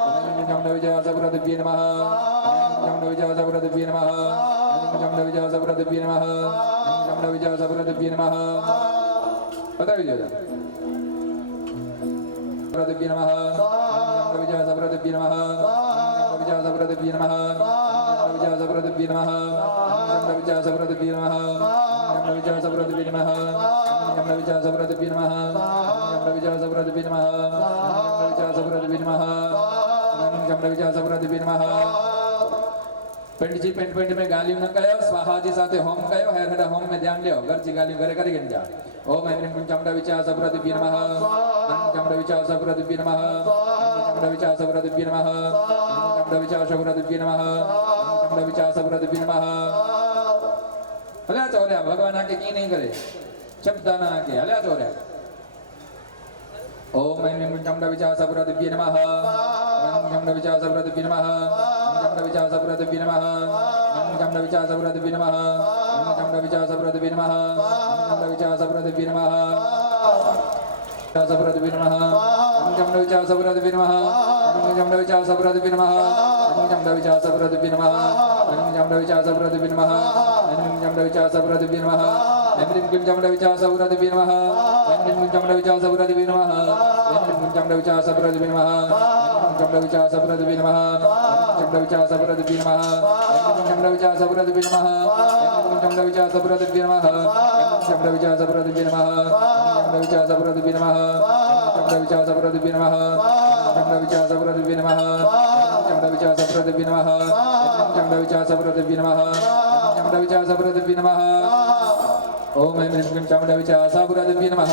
ओम ऐं ह्रीं चामुंडा विजयासपरा दिव्ये नमः ओम ऐं ह्रीं चामुंडा विजयासपरा दिव्ये नमः ओम ऐं ह्रीं चामुंडा विजयासपरा दिव्ये नमः ओम ऐं चामुंडा विजयासपरा दिव्ये नमः बताइए जरा दिव्य नमः विजयासपरा दिव्य नमः विजयासपरा दिव्य नमः विजयासपरा दिव्य नमः विजयासपरा दिव्य नमः विजयासपरा दिव्य नमः विजयासपरा दिव्य नमः विजयासपरा दिव्य नमः विजयासपरा दिव्य नमः विजयासपरा दिव्य नमः पंडित जी पेंट पेंट में गालियों न कयो स्वाहा जी साथे होम कयो हर हर होम में ध्यान लियो घर जी गालियों घरे करी गंजा ओम ऐं ह्रीं क्लीं चामुंडा विजयासपरा दिव्ये नमः ऐं चामुंडा विजयासपरा दिव्ये नमः ऐं चामुंडा विजयासपरा दिव्ये नमः ऐं चामुंडा विजयासपरा दिव्ये नमः ऐं चामुंडा विजयासपरा दिव्ये नमः हल्या चोर्या भगवान आके की नहीं करे शब्द ना आके हल्या चोर्या ओम ऐं ह्रीं क्लीं चामुंडा विजयासपरा दिव्ये नमः ऐं चामुंडा विजयासपरा दिव्ये नमः ऐं चामुंडा विजयासपरा दिव्ये नमः ऐं चामुंडा विजयासपरा दिव्ये नमः ऐं चामुंडा विजयासपरा दिव्ये नमः ऐं विजयासपरा दिव्ये नमः विजयासपरा दिव्ये नमः ऐं चामुंडा विजयासपरा दिव्ये नमः ऐं चामुंडा विजयासपरा दिव्ये नमः ऐं चामुंडा विजयासपरा दिव्ये नमः ऐं चामुंडा विजयासपरा दिव्ये नमः ऐं चामुंडा विजयासपरा दिव्ये नमः ऐं ह्रीं क्लीं चामुंडा विजयासपरा दिव्ये नमः ऐं ह्रीं क्लीं चामुंडा विजयासपरा दिव्ये नमः ऐं ह्रीं क्लीं चामुंडा विजयासपरा दिव्ये नमः ऐं चामुंडा विजयासपरा दिव्ये नमः ऐं चामुंडा विजयासपरा दिव्ये नमः ऐं चामुंडा विजयासपरा दिव्ये नमः ऐं चामुंडा विजयासपरा दिव्ये नमः ऐं चामुंडा विजयासपरा दिव्ये नमः ऐं चामुंडा विजयासपरा दिव्ये नमः ऐं चामुंडा विजयासपरा दिव्ये नमः ऐं चामुंडा विजयासपरा दिव्ये नमः ऐं चामुंडा विजयासपरा दिव्ये नमः ऐं चामुंडा विजयासपरा दिव्ये नमः ऐं चामुंडा विजयासपरा दिव्ये नमः ओम ऐं ह्रीं क्लीं चामुंडा विजयासपरा दिव्ये नमः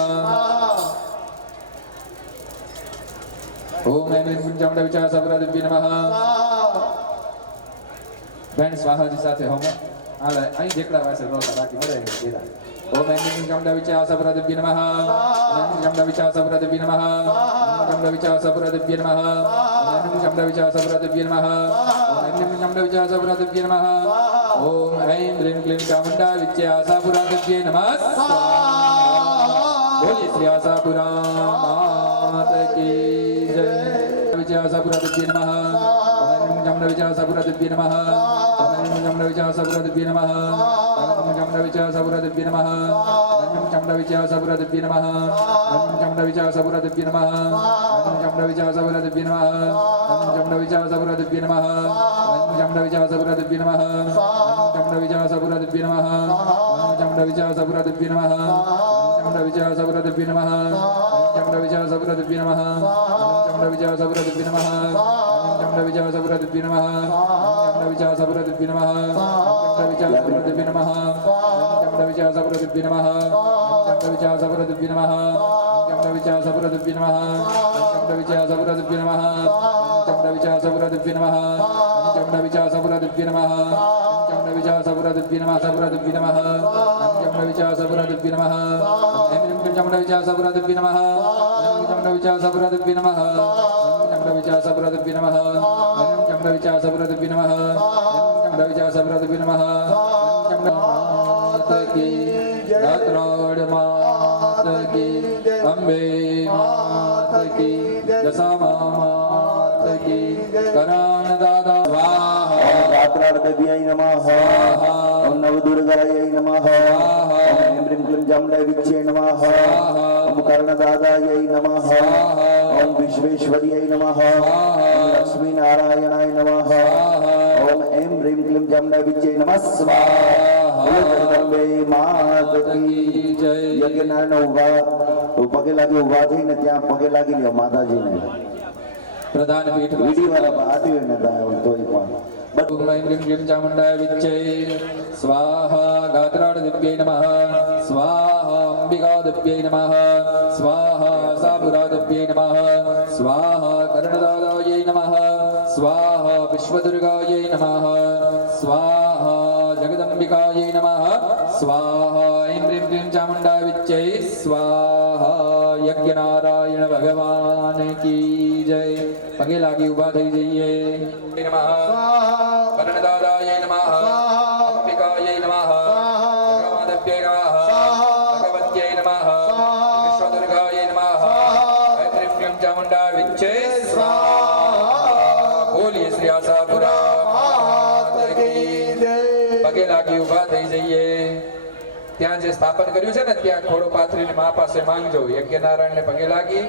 ओम ऐं ह्रीं क्लीं चामुंडा विजयासपरा दिव्ये नमः બેન સ્વાહાજી સાથે હોમે હાલે અહીં જેકડા પાસે નહોતા બાકી મળે દીધા ઓમ ऐं ह्रीं चामुंडा विजयासपरा दिव्ये नमः ऐं चामुंडा विजयासपरा दिव्ये नमः ऐं चामुंडा विजयासपरा दिव्ये नमः ऐं चामुंडा विजयासपरा दिव्ये नमः ऐं चामुंडा विजयासपरा दिव्ये नमः ओम ऐं ह्रीं क्लीं चामुंडा विजयासपरा दिव्ये नमः बोलिए श्री आशापुरा मात की जय विजयासपरा दिव्ये नमः ओम चामुंडा विजयासपरा दिव्ये नमः ओम चामुंडा विजयासपरा दिव्ये नमः ओम चामुंडा विजयासपरा दिव्ये नमः ओम चामुंडा विजयासपरा दिव्ये नमः ओम चामुंडा विजयासपरा दिव्ये नमः ओम चामुंडा विजयासपरा दिव्ये नमः ओम चामुंडा विजयासपरा दिव्ये नमः ओम चामुंडा विजयासपरा दिव्ये नमः ओम चामुंडा विजयासपरा दिव्ये नमः ओम चामुंडा विजयासपरा दिव्ये नमः ओम चामुंडा विजयासपरा दिव्ये नमः ओम चामुंडा विजयासपरा दिव्ये नमः ओम चामुंडा विजयासपरा दिव्ये नमः चमडविचासपुरदिव्ये नमः चमडविचासपुरदिव्ये नमः चमडविचासपुरदिव्ये नमः चमडविचासपुरदिव्ये नमः चमडविचासपुरदिव्ये नमः चमडविचासपुरदिव्ये नमः चमडविचासपुरदिव्ये नमः चमडविचासपुरदिव्ये नमः चमडविचासपुरदिव्ये नमः चमडविचासपुरदिव्ये नमः सपुरदिव्ये नमः चमडविचासपुरदिव्ये नमः चमडविचासपुरदिव्ये नमः चमडविचासपुरदिव्ये नमः चमडविचासपुरदिव्ये नमः चमडविचासपुरदिव्ये नमः चमडविचासपुरदिव्ये नमः मात की गात्रोड़ मात की अम्बे मात की दशामा मात की करान दादा स्वाहा गात्रार्थ देव्यै नमः ओम नवदुर्गायै नमः ओम ऐं ह्रीं क्लीं चामुण्डाविच्चे नमः ओम कर्णदादायै नमः ओम विश्वेश्वर्यै नमः ओम लक्ष्मीनारायणाय नमः ओम ऐं ह्रीं क्लीं चामुण्डाविच्चे नमः स्वाहा जगदम्बे मात की जय યજ્ઞનો પગે લાગી ઉભા થઈને ત્યાં પગે લાગી લ્યો માતાજીને प्रधान पीठ વીડી વાળા હાથી ને તોય પણ ओम ऐं ह्रीं क्लीं चामुण्डाय विच्चे स्वाहा गात्रार्थ दिव्ये नमः स्वाहा अंबिका दिव्ये नमः स्वाहा सापुरा दिव्ये नमः स्वाहा कर्णदादायै नमः स्वाहा विश्वदुर्गायै नमः स्वाहा जगदम्बिकायै नमः स्वाहा ऐं ह्रीं क्लीं चामुण्डाय विच्चे स्वाहा यज्ञनारायण भगवान की जय पगे लागी उभा થઈ જઈએ नमः कर्णदादायै नमः अंबिकायै नमः जगन्मातायै नमः भगवत्यै नमः विश्वदुर्गायै नमः ऐं ह्रीं क्लीं चामुण्डाय विच्चे स्वाहा बोलिए श्री आशापुरा मात की जय पगे लागी उभा થઈ જઈએ ત્યાં જે સ્થાપન કર્યું છે ને ત્યાં ખોડો પાથરીને મા પાસે માંગજો યજ્ઞનારાયણને પગે લાગી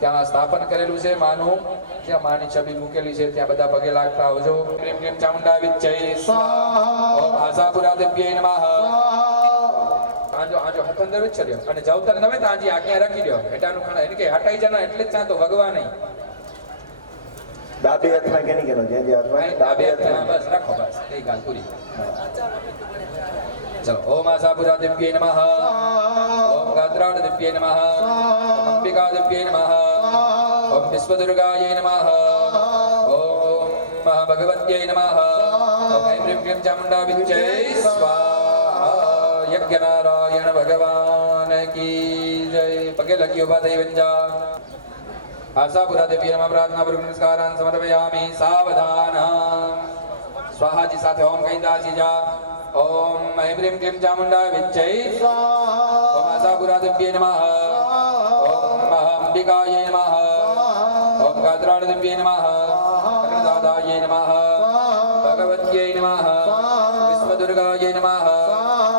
ત્યાં સ્થાપન કરેલું છે માનું જ્યાં માની છબી મૂકેલી છે ત્યાં બધા પગે લાગતા આવજો પ્રેમ પ્રેમ ચામુંડા વિચ્ચય સ્વાહા ઓમ આશાપુરા દેવ્યે નમઃ આજો આજો હથંદર વિચ્છર્યો અને જવતર નવે તાજી આજ્ઞા રાખી દો એટાનું ખાના એને કે હટાઈ જના એટલે જ તો ભગવાન નહીં ડાબે હાથમાં કેની કરો જે જે હાથમાં ડાબે હાથમાં બસ રાખો બસ કઈ ગાલ પૂરી चलो ओम आशापुरा दिव्ये नमः ओम गात्रार्थ दिव्ये नमः ओम अंबिका दिव्ये नमः ओम विश्वदुर्गायै नमः ओम महाभगवत्यै नमः ओम ऐं ह्रीं क्लीं चामुण्डाविच्चे स्वाहा यज्ञनारायण भगवान की जय पगे लगी उभा થઈ વંજા आशापुरा दिव्ये नमः प्रार्थना पूर्वक नमस्कारान् समर्पयामि सावधान स्वाहा जी સાથે ओम કહીदा છી જા ओम ऐं ह्रीं क्लीं चामुण्डाय विच्चे स्वाहा ओम आशापुरा दिव्ये नमः ओम अंबिकायै नमः ओम गात्रार्थ दिव्ये नमः कर्णदादायै नमः भगवत्यै नमः विश्वदुर्गायै नमः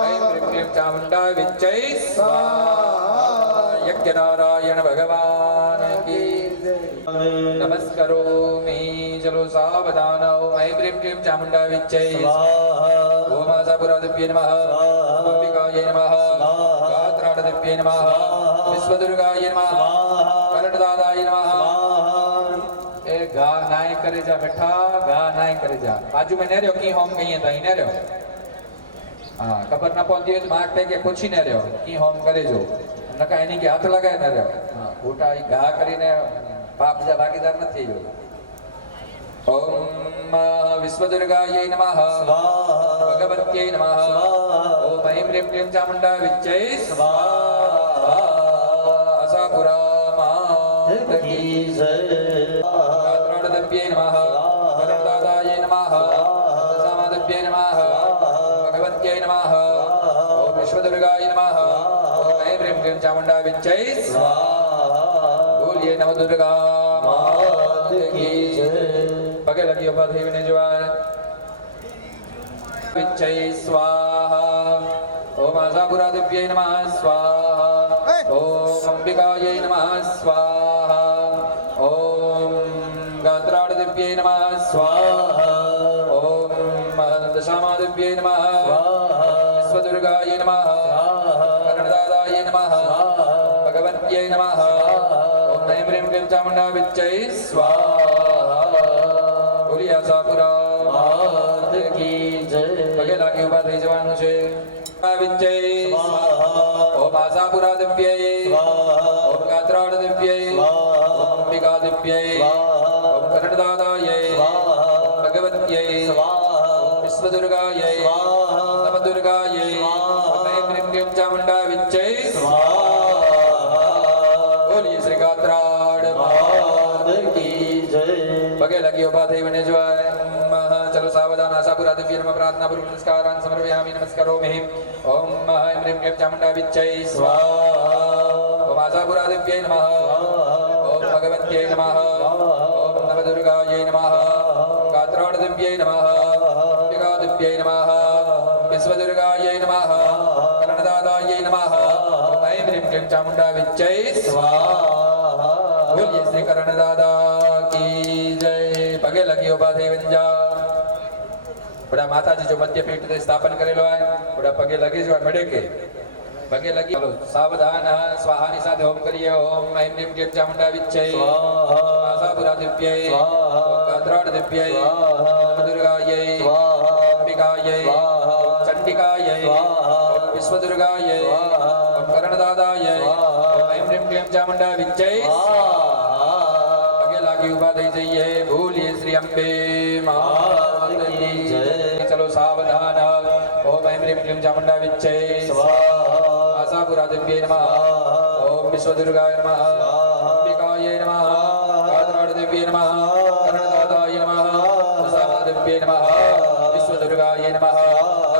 ऐं ह्रीं क्लीं चामुण्डाय विच्चे स्वाहा यज्ञनारायण भगवान की नमस्करोमि चलो सावधान ओम ऐं ह्रीं क्लीं चामुण्डाय विच्चे ओम आशापुरा दिव्ये नमः अंबिकायै नमः गात्रार्थ दिव्ये नमः विश्वदुर्गायै नमः कर्णदादायै नमः ए गा नाय करे जा बेटा गा नाय करे जा बाजू में न रहो की होम कहिए तई न रहो हां खबर न पहुंची तो मार्क पे के पूछी न रहो की होम करे जो नका एनी के हाथ लगाए न रहो हां खोटा ई गा કરીને પાપ જા ભાગીદાર ન થઈ જો ओम विश्वदुर्गायै नमः स्वाहा भगवत्यै नमः ओम ऐं ह्रीं क्लीं चामुण्डाय विच्चे स्वाहा आशापुरा मात की जय गात्रार्थ दिव्ये नमः कर्णदादायै नमः दशामादिव्ये नमः भगवत्यै नमः ओम विश्वदुर्गायै नमः ओम ऐं ह्रीं क्लीं चामुण्डाय विच्चे स्वाहा बोलिए नवदुर्गा मात की जय पगे लगी उभा થઈ વિને જોવાય વિચ્ચય સ્વાહા ओम आशापुरा दिव्यै नमः स्वाहा ओम अंबिकायै नमः स्वाहा ओम गात्रार्थ दिव्यै नमः स्वाहा ओम दशामा दिव्यै नमः स्वाहा विश्वदुर्गायै नमः कर्णदादायै नमः भगवत्यै नमः ओम ऐं ह्रीं क्लीं चामुण्डाय विच्चे स्वाहा બોલી આશાપુરા માત કી જય પગે લાગી ઉભા થઈ જવાનું છે વિજય ઓમ આશાપુરા દિવ્યય ઓમ ગાત્રાડ દિવ્યય ઓમ અંબિકા દિવ્યય ઓમ કનકદાદાય ઓમ ભગવત્યય ઓમ વિશ્વદુર્ગાય નવદુર્ગાય ઓમ ऐं ह्रीं क्लीं चामुण्डा विजय બોલીએ શ્રી ગાત્રાડ માત કી જય પગે લગી ઉભા થઈ બને જોય ચલો સાવધાન આશાપુરા દિવ્ય નમઃ પ્રાર્થના પૂર્વક નમસ્કારાન સમર્પયામિ નમસ્કારોમિ ઓમ ऐं ह्रीं क्लीं ચામુण्डा વિજય સ્વાહા ઓમ આશાપુરા દિવ્ય નમઃ ઓમ ભગવત્यै નમઃ ઓમ નવદુર્ગાयै નમઃ ગાત્રાડ દિવ્ય નમઃ અંબિકા દિવ્ય નમઃ વિશ્વદુર્ગાयै નમઃ કનકદાદાयै નમઃ ઓમ ऐं ह्रीं क्लीं ચામુण्डा વિજય સ્વાહા બોલીએ શ્રી કર્ણદાદા કી જય પગે લગી ઉભા થઈ વંજા બડા માતાજી જો મધ્ય પીઠ તે સ્થાપન કરેલો હોય બડા પગે લગી જો મળે કે પગે લગી ચલો સાવધાન સ્વાહાની સાથે હોમ કરીએ ઓમ ऐं ह्रीं क्लीं ચામુण्डा વિજય આશાપુરા દિવ્ય ઓમ ગાત્રાડ દિવ્ય ઓમ દુર્ગાય ઓમ અંબિકાય ઓમ ચંડિકાય ઓમ વિશ્વદુર્ગાય ઓમ કર્ણદાદાય ઓમ ऐं ह्रीं क्लीं ચામુण्डा વિજય પગે લાગી ઉભા થઈ જઈએ બોલીએ શ્રી અંબે માત કી જય ચલો સાવધાન ઓમ ऐं ह्रीं क्लीं ચામુण्डा વિજય આશાપુરા દિવ્ય નમઃ ઓમ વિશ્વદુર્ગાય નમઃ અંબિકાય નમઃ ગાત્રાડ દિવ્ય નમઃ કર્ણદાદાય નમઃ ઉષા દિવ્ય નમઃ વિશ્વદુર્ગાય નમઃ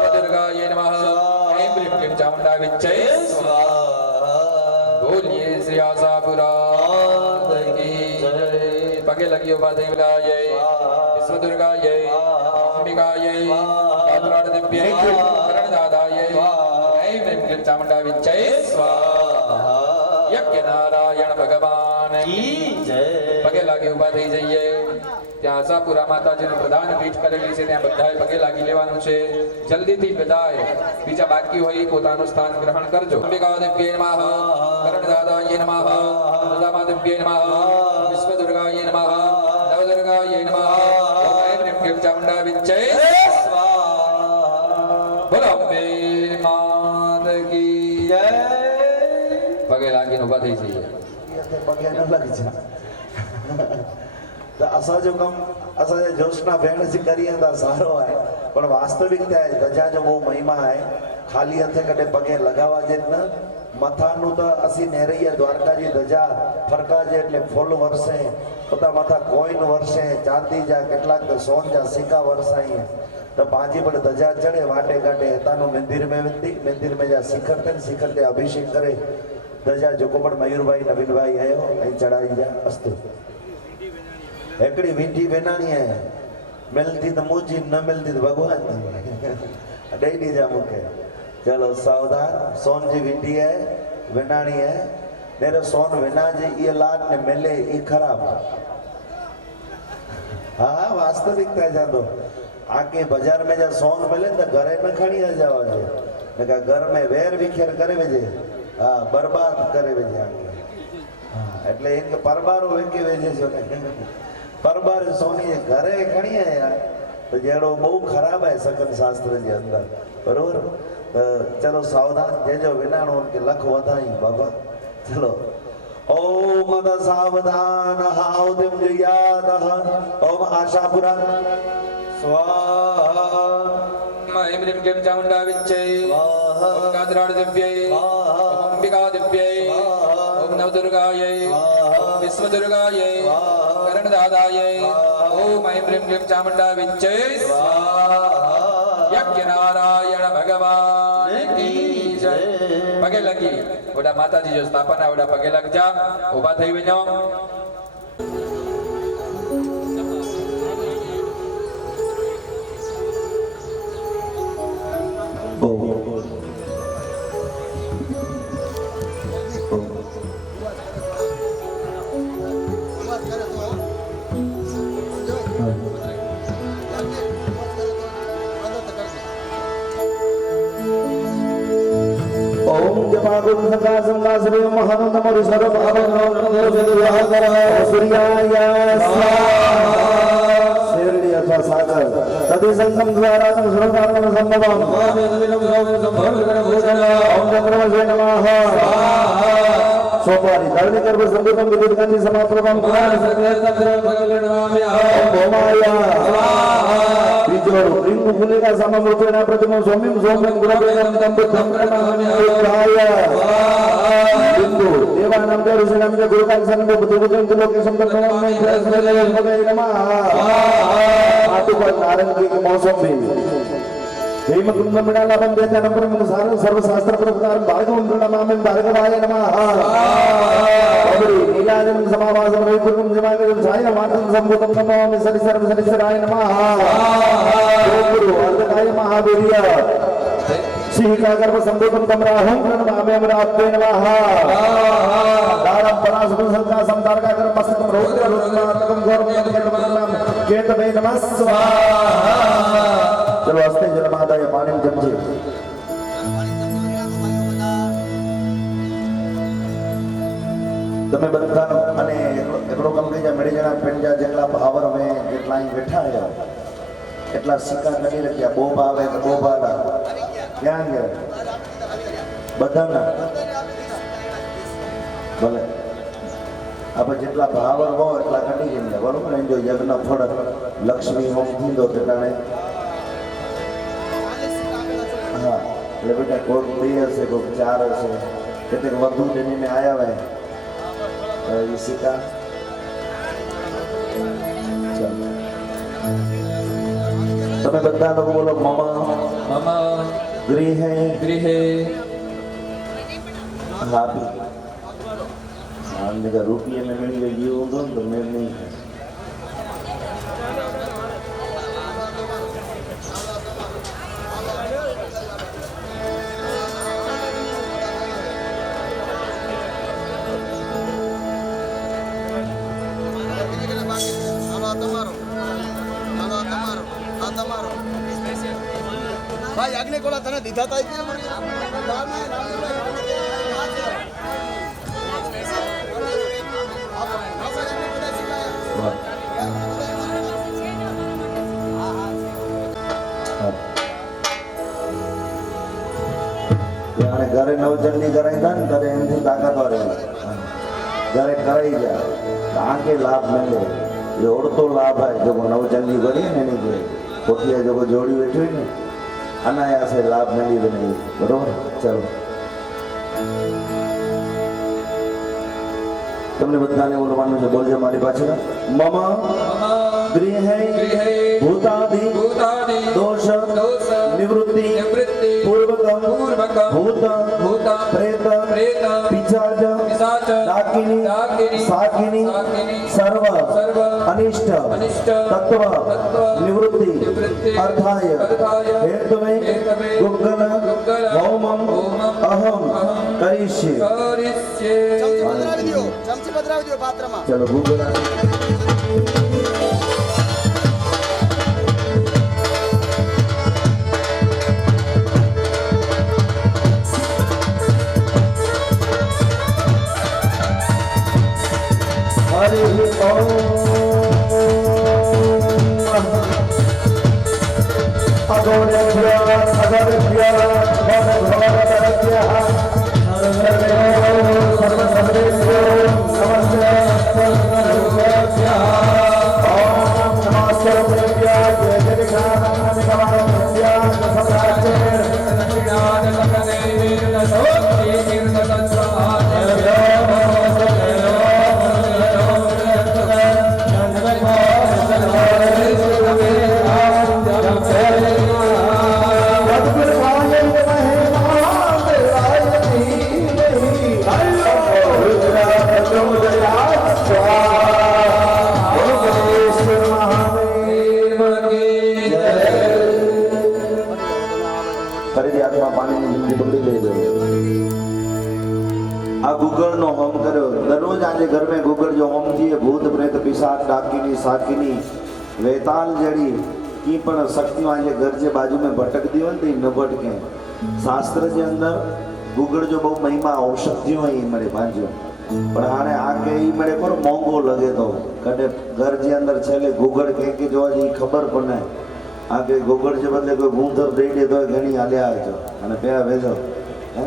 નવદુર્ગાય નમઃ ऐं ह्रीं क्लीं ચામુण्डा વિજય બોલીએ શ્રી આશાપુરા કી જય પગે લગી ઉભા થઈ ગાય વિશ્વદુર્ગાય અંબિકાય ગાત્રાડ દિવ્ય કર્ણદાદાય ऐं ह्रीं क्लीं ચામુण्डा વિજય સ્વાહા યજ્ઞ નારાયણ ભગવાન કી જય પગે લાગી ઉભા થઈ જઈએ ત્યાં આશાપુરા માતાજીનું પ્રધાન પીઠ કરેલી છે ત્યાં બધાએ પગે લાગી લેવાનું છે જલ્દીથી બધાએ બીજા બાકી હોય પોતાનું સ્થાન ગ્રહણ કરજો અંબિકા દેવ્યે નમઃ કર્ણદાદાય નમઃ ઉદા દેવ્યે નમઃ વિશ્વદુર્ગાય નમઃ નવદુર્ગાય નમઃ ઓમ ऐं ह्रीं क्लीं ચામુण्डा વિજય બોલો અંબે માત કી જય પગે લાગીને ઉભા થઈ જઈએ પગે ન લગી જા તો असां जो कम असांजे जोशना भेण जी करिए था सारो आहे पण वास्तविकता आहे धजा जो वो महिमा आहे खाली हथे कॾहिं पगे लॻावा जे न मथाનું તો અસી નેરૈયા દ્વારકાજી ધજા ફરકાજે એટલે ફૂલ વરસે પોતા માથા કોઈન વરસે ચાંદી જા કેટલાક સોન જા સિક્કા વરસાઈ તો પાંજી પણ ધજા ચડે વાટે ઘાટે હેતાનું મંદિર में जा शिखर ते अभिषेक करे धजा जेको पण मयूरभाई नवीनभाई आयो ऐं चढ़ाई जा अस्तु एकड़ी वींटी वेनाणी है मिलती तो मुझी न मिलती तो भगवान ॾेई ॾीजा मूंखे चलो सावधान सोन जी वींटी है वेनाणी है मेरे सोन वेना जे ये लाड ने मिले ये खराब हाँ वास्तविकता जानो आके बाजार में जा सोन मिले तो घरे में खड़ी आ जाओ जे घर में वेर विखेर करे वेजे हाँ बर्बाद करे वेजे आके हाँ એટલે એમ કે પરબારો વેકે વેજે છે પરબાર સોની ઘરે ખણી આયા તો જેડો બહુ ખરાબ है सकन शास्त्र जे अंदर बरोबर चलो सावधान जे जो विनाणो के लख वधाई बाबा चलो ओम मद सावधान हाउ तुम जो याद ओम आशापुरा स्वाहा ऐं ह्रीं क्लीं चामुण्डा विजय ओम गात्राड दिव्यै ओम अंबिका दिव्यै ओम नवदुर्गायै ओम विश्वदुर्गायै कर्णदादायै ओम ऐं ह्रीं क्लीं चामुण्डा विजय यज्ञ नारायण भगवान की जय पगे लगी वडा माताजी जो स्थापना वडा पगे लग जा उभा થઈ વણો ओम जपागुण सदा संगा श्री महानंद मोर सर्व भावन सूर्याय स्वाहा शेरडिया साकर तदि संगम द्वारा सर्वकारम संभवम ओम चंद्रमसे नमः सोपारी धरणी गर्भ संभूतम विद्युत कांति समाप्रभम ओमाया बीजोर रिंग फुलेगा समम रूपेण प्रतिमो सोमिम सोमं गुणवेदम तम बुद्धम प्रणमाम्याय बिंदु देवानां च ऋषीणां च गुरुकाल सन्निधि बुद्धुजं लोके संततम नमः आतु पर नारंगी के मौसम में हेम कुंभ मिडाला बंदे जनपर मुसार सर्व शास्त्र प्रकार भागवं प्रणमामि भार्गवाय नमः अबरी नीलाजन समावासं वैकुंठं जमागं छाया मातं संभूतं नमामि सरिसर्व सरिसराय नमः गुरु अर्धकाय महावीर्य सिंहिका गर्भ संभूतं तमराहं प्रणमामि अमरात्ते नमः दारं पराशुभं संका संतारका कर मस्तकं रौद्र रुद्रात्मकं घोरं केतवनं केतवे नमः स्वाहा चलो हस्ते जल माता ये पानी में जमजे તમે બધા અને એકડો કમ કે મેડી જણા પેંજા જેટલા પાવર મે જેટલા અહીં બેઠા છે એટલા સિક્કા કરી રખ્યા બહુ ભાવે કે બહુ ભાડા ક્યાં ગયા બધાના ભલે આપણે જેટલા ભાવર હો એટલા કટી જઈએ બરોબર ને જો યજ્ઞ ફળ લક્ષ્મી હોમ થીંદો તેટાણે હા એટલે બેટા કોઈ 2 હશે કોઈ 4 હશે કેટલીક વધુ તેની મેં આયા હોય ये सिक्का તમે બધા લોકો બોલો મમ मम ગૃહે गृहे हापी हमने का रुपये में मिल गई हो तो मेल नहीं है ભાઈ આગને કોલા તને દીધા તા કે घरे नवचंडी कराई था ने घरे एमथी ताकतवर घरे कराई जा आके लाभ मिले ये औरतो लाभ है जो नवचंडी करी ने नहीं के कोठिया जो जोड़ी बैठी ने अनायास से लाभ मिली बने बरोबर चलो तुमने बधाने बोलવાનું છે બોલજો મારી પાછળ મમ ગૃહે ભૂતાદિ દોષ નિવૃત્તિ પૂર્વકમ ભૂત પ્રેત પિશાચ ડાકિની સાકિની સર્વ અનિષ્ટ તત્વ નિવૃત્તિ અર્થાય હેતવે ગુગ્ગલ હોમમ અહમ કરીષ્યે ચમચી પધરાવી દો પાત્રમાં चलो गूगल हरि ओम अगोरेभ्य अगोरेभ्य भगवतरभ्य सर्वसर्वेभ्यो नमस्ते ओम नमः सर्वेभ्य जय जय गुगल नो होम करो दररोज आज घर में गुगल जो होम थी भूत प्रेत पिशाच डाकिनी साकिनी वेताल जड़ी की पण शक्ति आज घर जे बाजू में भटकती हो न भटके शास्त्र के अंदर गुगल जो बहु महिमा औषधियों है मरे बाजू પણ આને આ કે ઈ મને કોણ મોંઘો લગે તો કદે ઘર જે અંદર છેલ્લે ગુગળ કે જોવા જઈ ખબર પણ નહીં આ કે ગુગળ જે બદલે કોઈ ગુંદર દઈ દે તો ઘણી હાલ્યા આવજો અને પેલા વેજો હે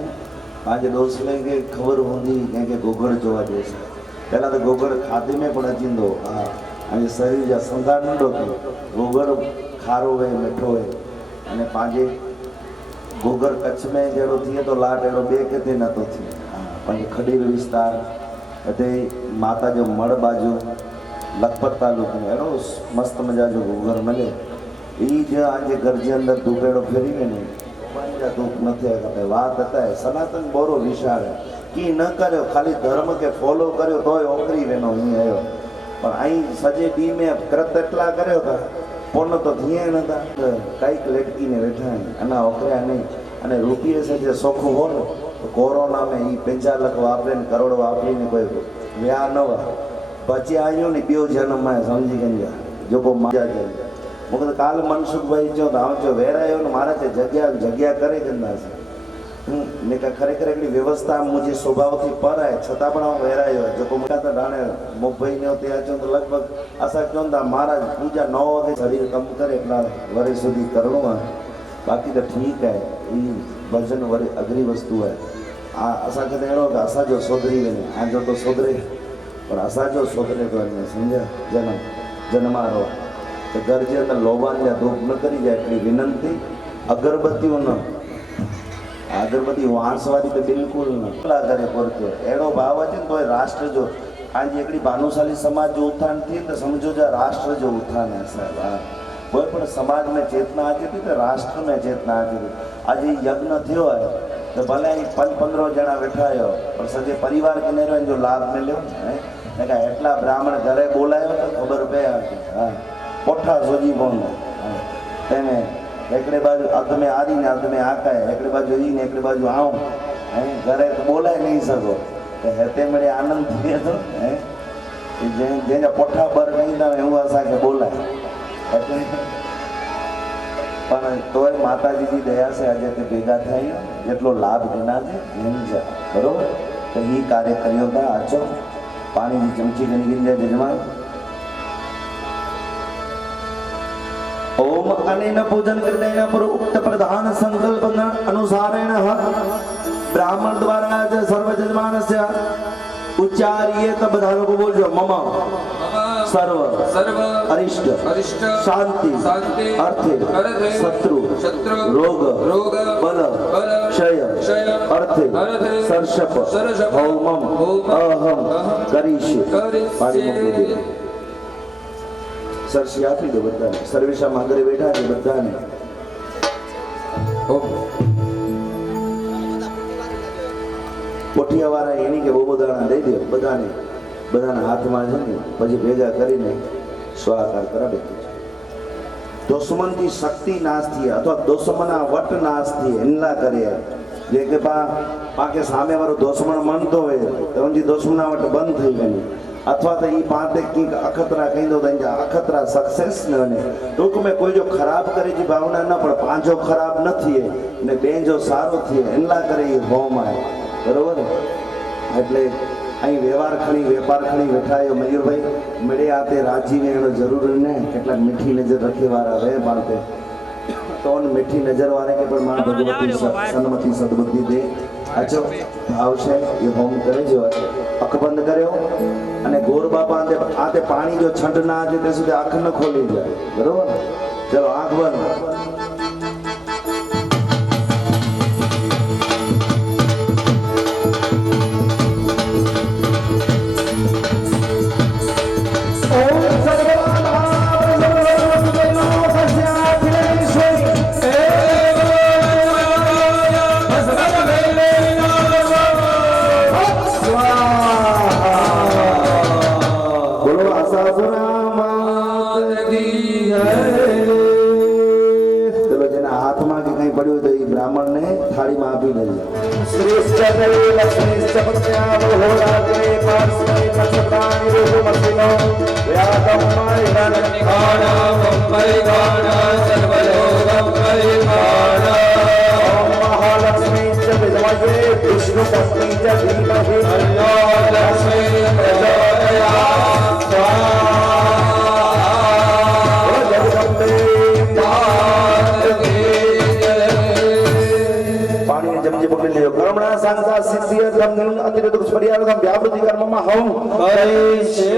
આજે દોસ્ત લઈ કે ખબર હોતી કે ગુગળ જોવા જશે પહેલાં તો ગુગળ ખાધી મેં પણ અચીંદો હા અને શરીર જા સંધાર ન ડોક્યો ગુગળ ખારો હોય મીઠો હોય અને પાંજે गुगर कच्छ में जड़ो थी तो लाट एड़ो बे के नतो थी पण खडीर विस्तार अते माता जो मड़ बाजू लखपत तालुको में एड़ो मस्त मजा जो गुगर मिले ई जो आज घर जे अंदर दुबेड़ो फेरी में ने पंजा दुख नथे करते बात था है सनातन बोरो विशाल है की न कर्यो खाली धर्म के फॉलो कर्यो तोय ओकरी वेनो ही आयो पण आई सजे दी में कृत એટલા કર્યો था પોનો તો થઈએ નતા કઈક લટકીને બેઠા અને ઓકર્યા નહીં અને રૂપિયે છે જે સોખું હો ને તો કોરોનામાં એ 5 લાખ વાપરે ને કરોડ વાપરીને કોઈ વ્યા ન હોય પછી આવ્યો ને ॿियो જન્મમાં સમજી ગયા જો કો મજા જાય મુકદ કાલ મનસુખભાઈ જો આવજો વેરાયો ને મારા તે જગ્યા કરે ગંદા છે ને કે ખરેખર એટલી વ્યવસ્થા મુજે સ્વભાવથી પર आहे છતાં પણ હું વેરાયો જો કો મકા તો ડાણે મોભાઈ ને તે આજો તો લગભગ આશા ચોંદા महाराज पूजा 9 વાગે શરીર કમ કરે એટલા વર્ષ સુધી કરણું બાકી તો ઠીક है ई भजन वरी अगली वस्तु है आ असा के एड़ो के असा जो सोदरी ने आ जो तो सोदरे पर असा जो सोदरे तो ने समझा जन्मारो तो घर जे अंदर लोबान या धूप न करी जाए એટલી વિનંતી अगरबत्तीओ न अगरबत्ती वाणसवादी तो बिल्कुल न करे परतो एड़ो भाव है तो राष्ट्र जो आज एकड़ी भानुशाली समाज जो उत्थान थी तो समझो जा राष्ट्र जो उत्थान है साहब कोई पण समाज में चेतना आती थी तो राष्ट्र में चेतना आती थी आज यज्ञ थयो है तो भले 15 जना बैठा हो पर सजे परिवार के नेरो जो लाभ मिलो है का एटला ब्राह्मण घरे बोलायो तो खबर पे हां कोठा सोजी बोन तेने एकड़े बाजू अध में आरी ने अध में आका है एकड़े बाजू ई ने एकड़े बाजू आऊं है घरे तो बोलाय नहीं सको तो हेते मेरे आनंद थिए तो है जे जे कोठा बर नहीं था एवं आशा के बोलाय એટલે પણ તોય માતાજીની દયા છે આજે તે ભેગા થાય જેટલો લાભ એના છે એમ છે બરોબર તો એ કાર્ય કર્યો હતા આચો પાણીની ચમચી ગણી જાય જજમાન ओम अनेन पूजन कृतेन पर उक्त प्रधान संकल्प अनुसारेण ब्राह्मण द्वारा सर्व जजमानस्य उच्चार्ये तब बधानो को बोलजो मम सर्व सर्व अरिष्ट अरिष्ट शांति शांति अर्थे अर्थे शत्रु शत्रु रोग रोग बल बल क्षय क्षय अर्थे अर्थे सर्षप सर्षप होमम अहम करिष्ये पाणी मूकी दे सरसी आपी दो बधाने सर्वेशा मांगरे बैठा है बधाने पोठिया वाला एनी के बोबो दाना दे दे बधाने बधाना हाथ में है ने પછી ભેગા કરીને સ્વાકાર કરાવે दुश्मन की शक्ति नाश थी अथवा दुश्मना वट नाश थी एनला करे जे के पाके सामे वारो दुश्मन मनतो होय तो उनजी दुश्मना वट बंद થઈ ગઈ अथवा तो ये पाते की अखतरा कहीं दो देंगे अखतरा सक्सेस न बने टूंक में कोई जो खराब करे जी भावना न पर पांचो खराब न थिए ने बेंजो सारो थिए एनला करे ये होम है बरोबर એટલે અહીં વ્યવહાર ખણી વેપાર ખણી બેઠાયો મયુરભાઈ મળે આતે રાજીને એનો જરૂરી ને કેટલાક મીઠી નજર રખે વાળા વે પાતે તો મીઠી નજર વાળે કે પણ માં ભગવતી સન્મતિ સદબુદ્ધિ દે અચો ભાવ છે એ હોમ કરે જો અખ બંધ કર્યો અને ગોર બાપા આતે પાણી જો છંડ ના આજે તે સુધી આંખ ન ખોલી જાય બરોબર ચલો આંખ બંધ ब्राह्मण ने थाली में आपी ले श्रेष्ठ लक्ष्मी होरागे पार्श्वे पचतानि रूपमसिनो व्यादं परिगाणा सर्वलोकं परिगाणा ओम महालक्ष्मी च विद्महे विष्णु पत्नी च धीमहि સાંગતા સિદ્ધિય ધમ અતિરેક પરિયારધમ વ્યાવૃતિ કર્મમાં હમ કરીશે.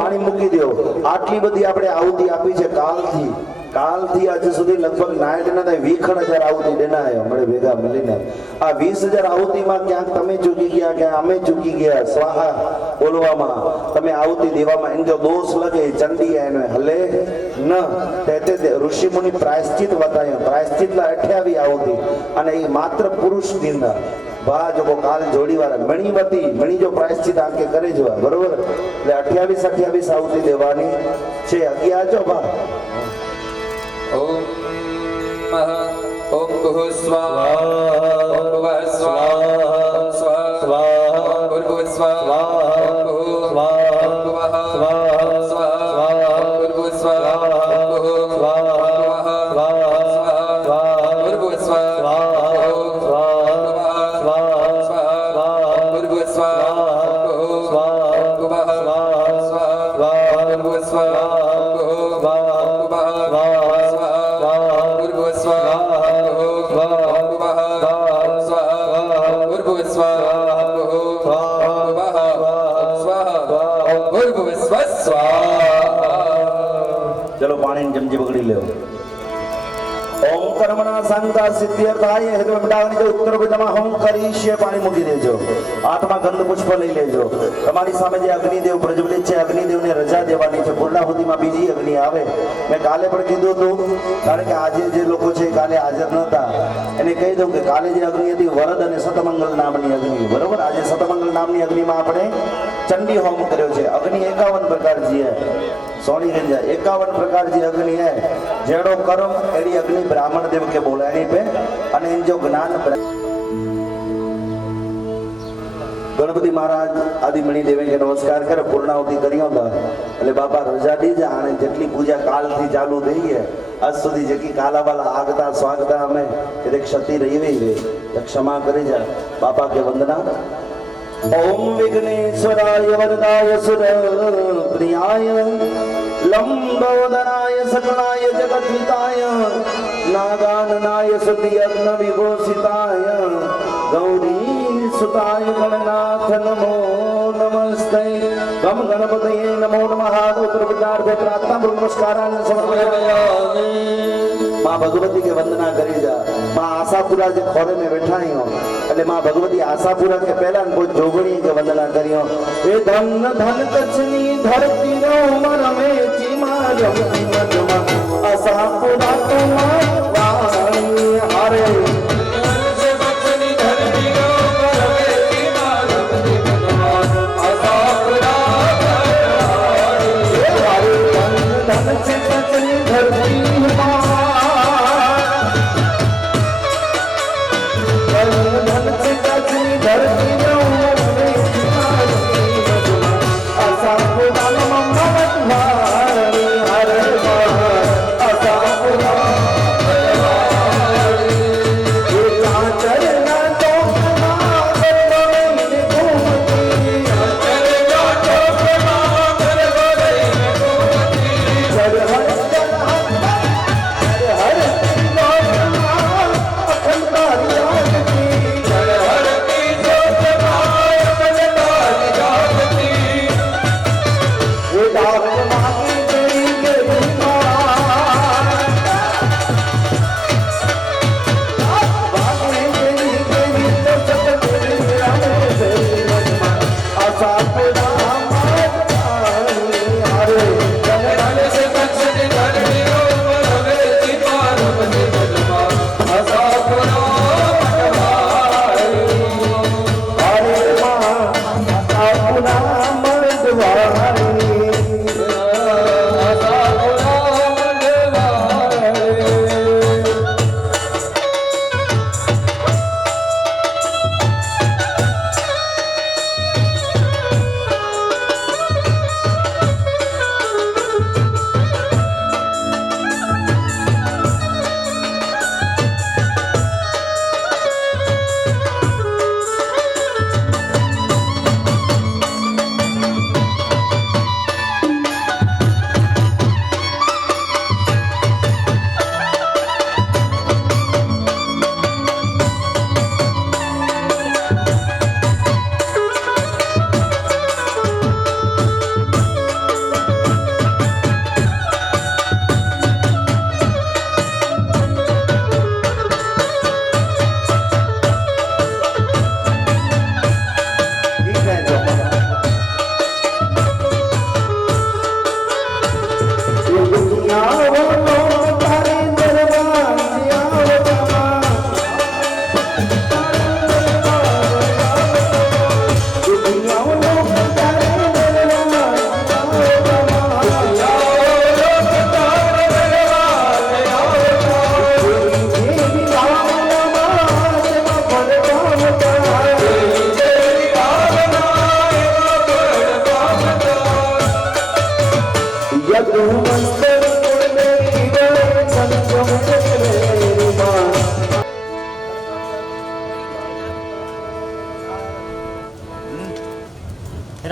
પાણી મૂકી દો. આટલી બધી આપણે આહુતિ આપી છે કાલથી આજે સુધી લગભગ નાયક ના થાય 20,000 આહુતિ દેનાય મળે ભેગા મળીને. આ 20,000 આહુતિમાં ક્યાંક તમે ચૂકી ગયા, ક્યાંક અમે ચૂકી ગયા. સ્વાહા બોલવામાં, તમે આહુતિ દેવામાં એનો દોષ લગે ચંડી એનો હલે ન તે ઋષિ મુનિ પ્રાયશ્ચિત બતાવ્યો. પ્રાયશ્ચિત 28 આહુતિ અને એ માત્ર પુરુષ દિનના ભા જો કાલ જોડી વાળા મણીવતી મણી જો પ્રાયશ્ચિત આંકે કરે જો બરોબર. એટલે 28 આહુતિ દેવાની છે. 11 જો ભા ઓમ ઓમ ભૂસ્વા ઓમ ભુવસ્વા ઓમ સ્વા ઓમ ભૂર્ભુવસ્વા ઓમ ભુવઃ સ્વા ઓમ ભૂર્ભુવસ્વા ઓમ ભુવઃ चलो पानी जमजी पकड़ी ले. ओम कर्मणा संता सिद्ध्यर्थाय हेतु मिटावनी जो उत्तर વિધામાં હોમ કરીશે. પાણી મૂકી દેજો. હાથમાં ગંધ પુષ્પ લઈ લેજો. તમારી સામે જે અગ્નિદેવ પ્રજ્વલિત છે, અગ્નિદેવને રજા દેવાની છે. પૂર્ણાહુતિમાં બીજી અગ્નિ આવે. મેં કાલે પણ કીધું હતું, કારણ કે આજે જે લોકો છે કાલે હાજર નહોતા, એને કહી દઉં કે કાલે જે અગ્નિ હતી વરદ અને સતમંગલ નામની અગ્નિ, બરોબર. આજે સતમંગલ નામની અગ્નિમાં આપણે ચંડી હોમ કર્યો છે. અગ્નિ 51 प्रकार की है. सोनी गंजा 51 प्रकार की अग्नि है. जेड़ो कर्म एडी अग्नि ब्राह्मण देव के बोलानी पे અને इन जो ज्ञान गणपति महाराज आदि मणि देवे के नमस्कार करे. पूर्णाहुति करियो था એટલે બાપા રજા દીજે. આને જેટલી પૂજા કાલથી ચાલુ થઈ છે આજ સુધી જેટલી કાલાવાલા આગતા સ્વાગતા અમે એટલે ક્ષતિ રહી ગઈ તો ક્ષમા કરી જા બાપા के वंदना. ओम विघ्नेश्वराय वरदाय सुर प्रियाय लंबोदराय सकलाय जगद्विताय नागाननाय सुति अग्न विभूषिताय गौरी सुताय गणनाथ नमो नमस्ते. गम गणपतये नमो नमः. उत्तर विद्यार्थे प्रार्थना नमस्कारान् समर्पयामि. मां भगवती के वंदना करी जा. मां आशापुरा जे खोरे में बैठा ही हो એટલે માં ભગવતી આશાપુરા કે પહેલા ને કોઈ જોગણી કે વંદના કર્યો. એ ધન ધન કચ્છની ધરતી નો મરમે ચીમા રમતી મજમા આશાપુરા તો મારી હારે Hare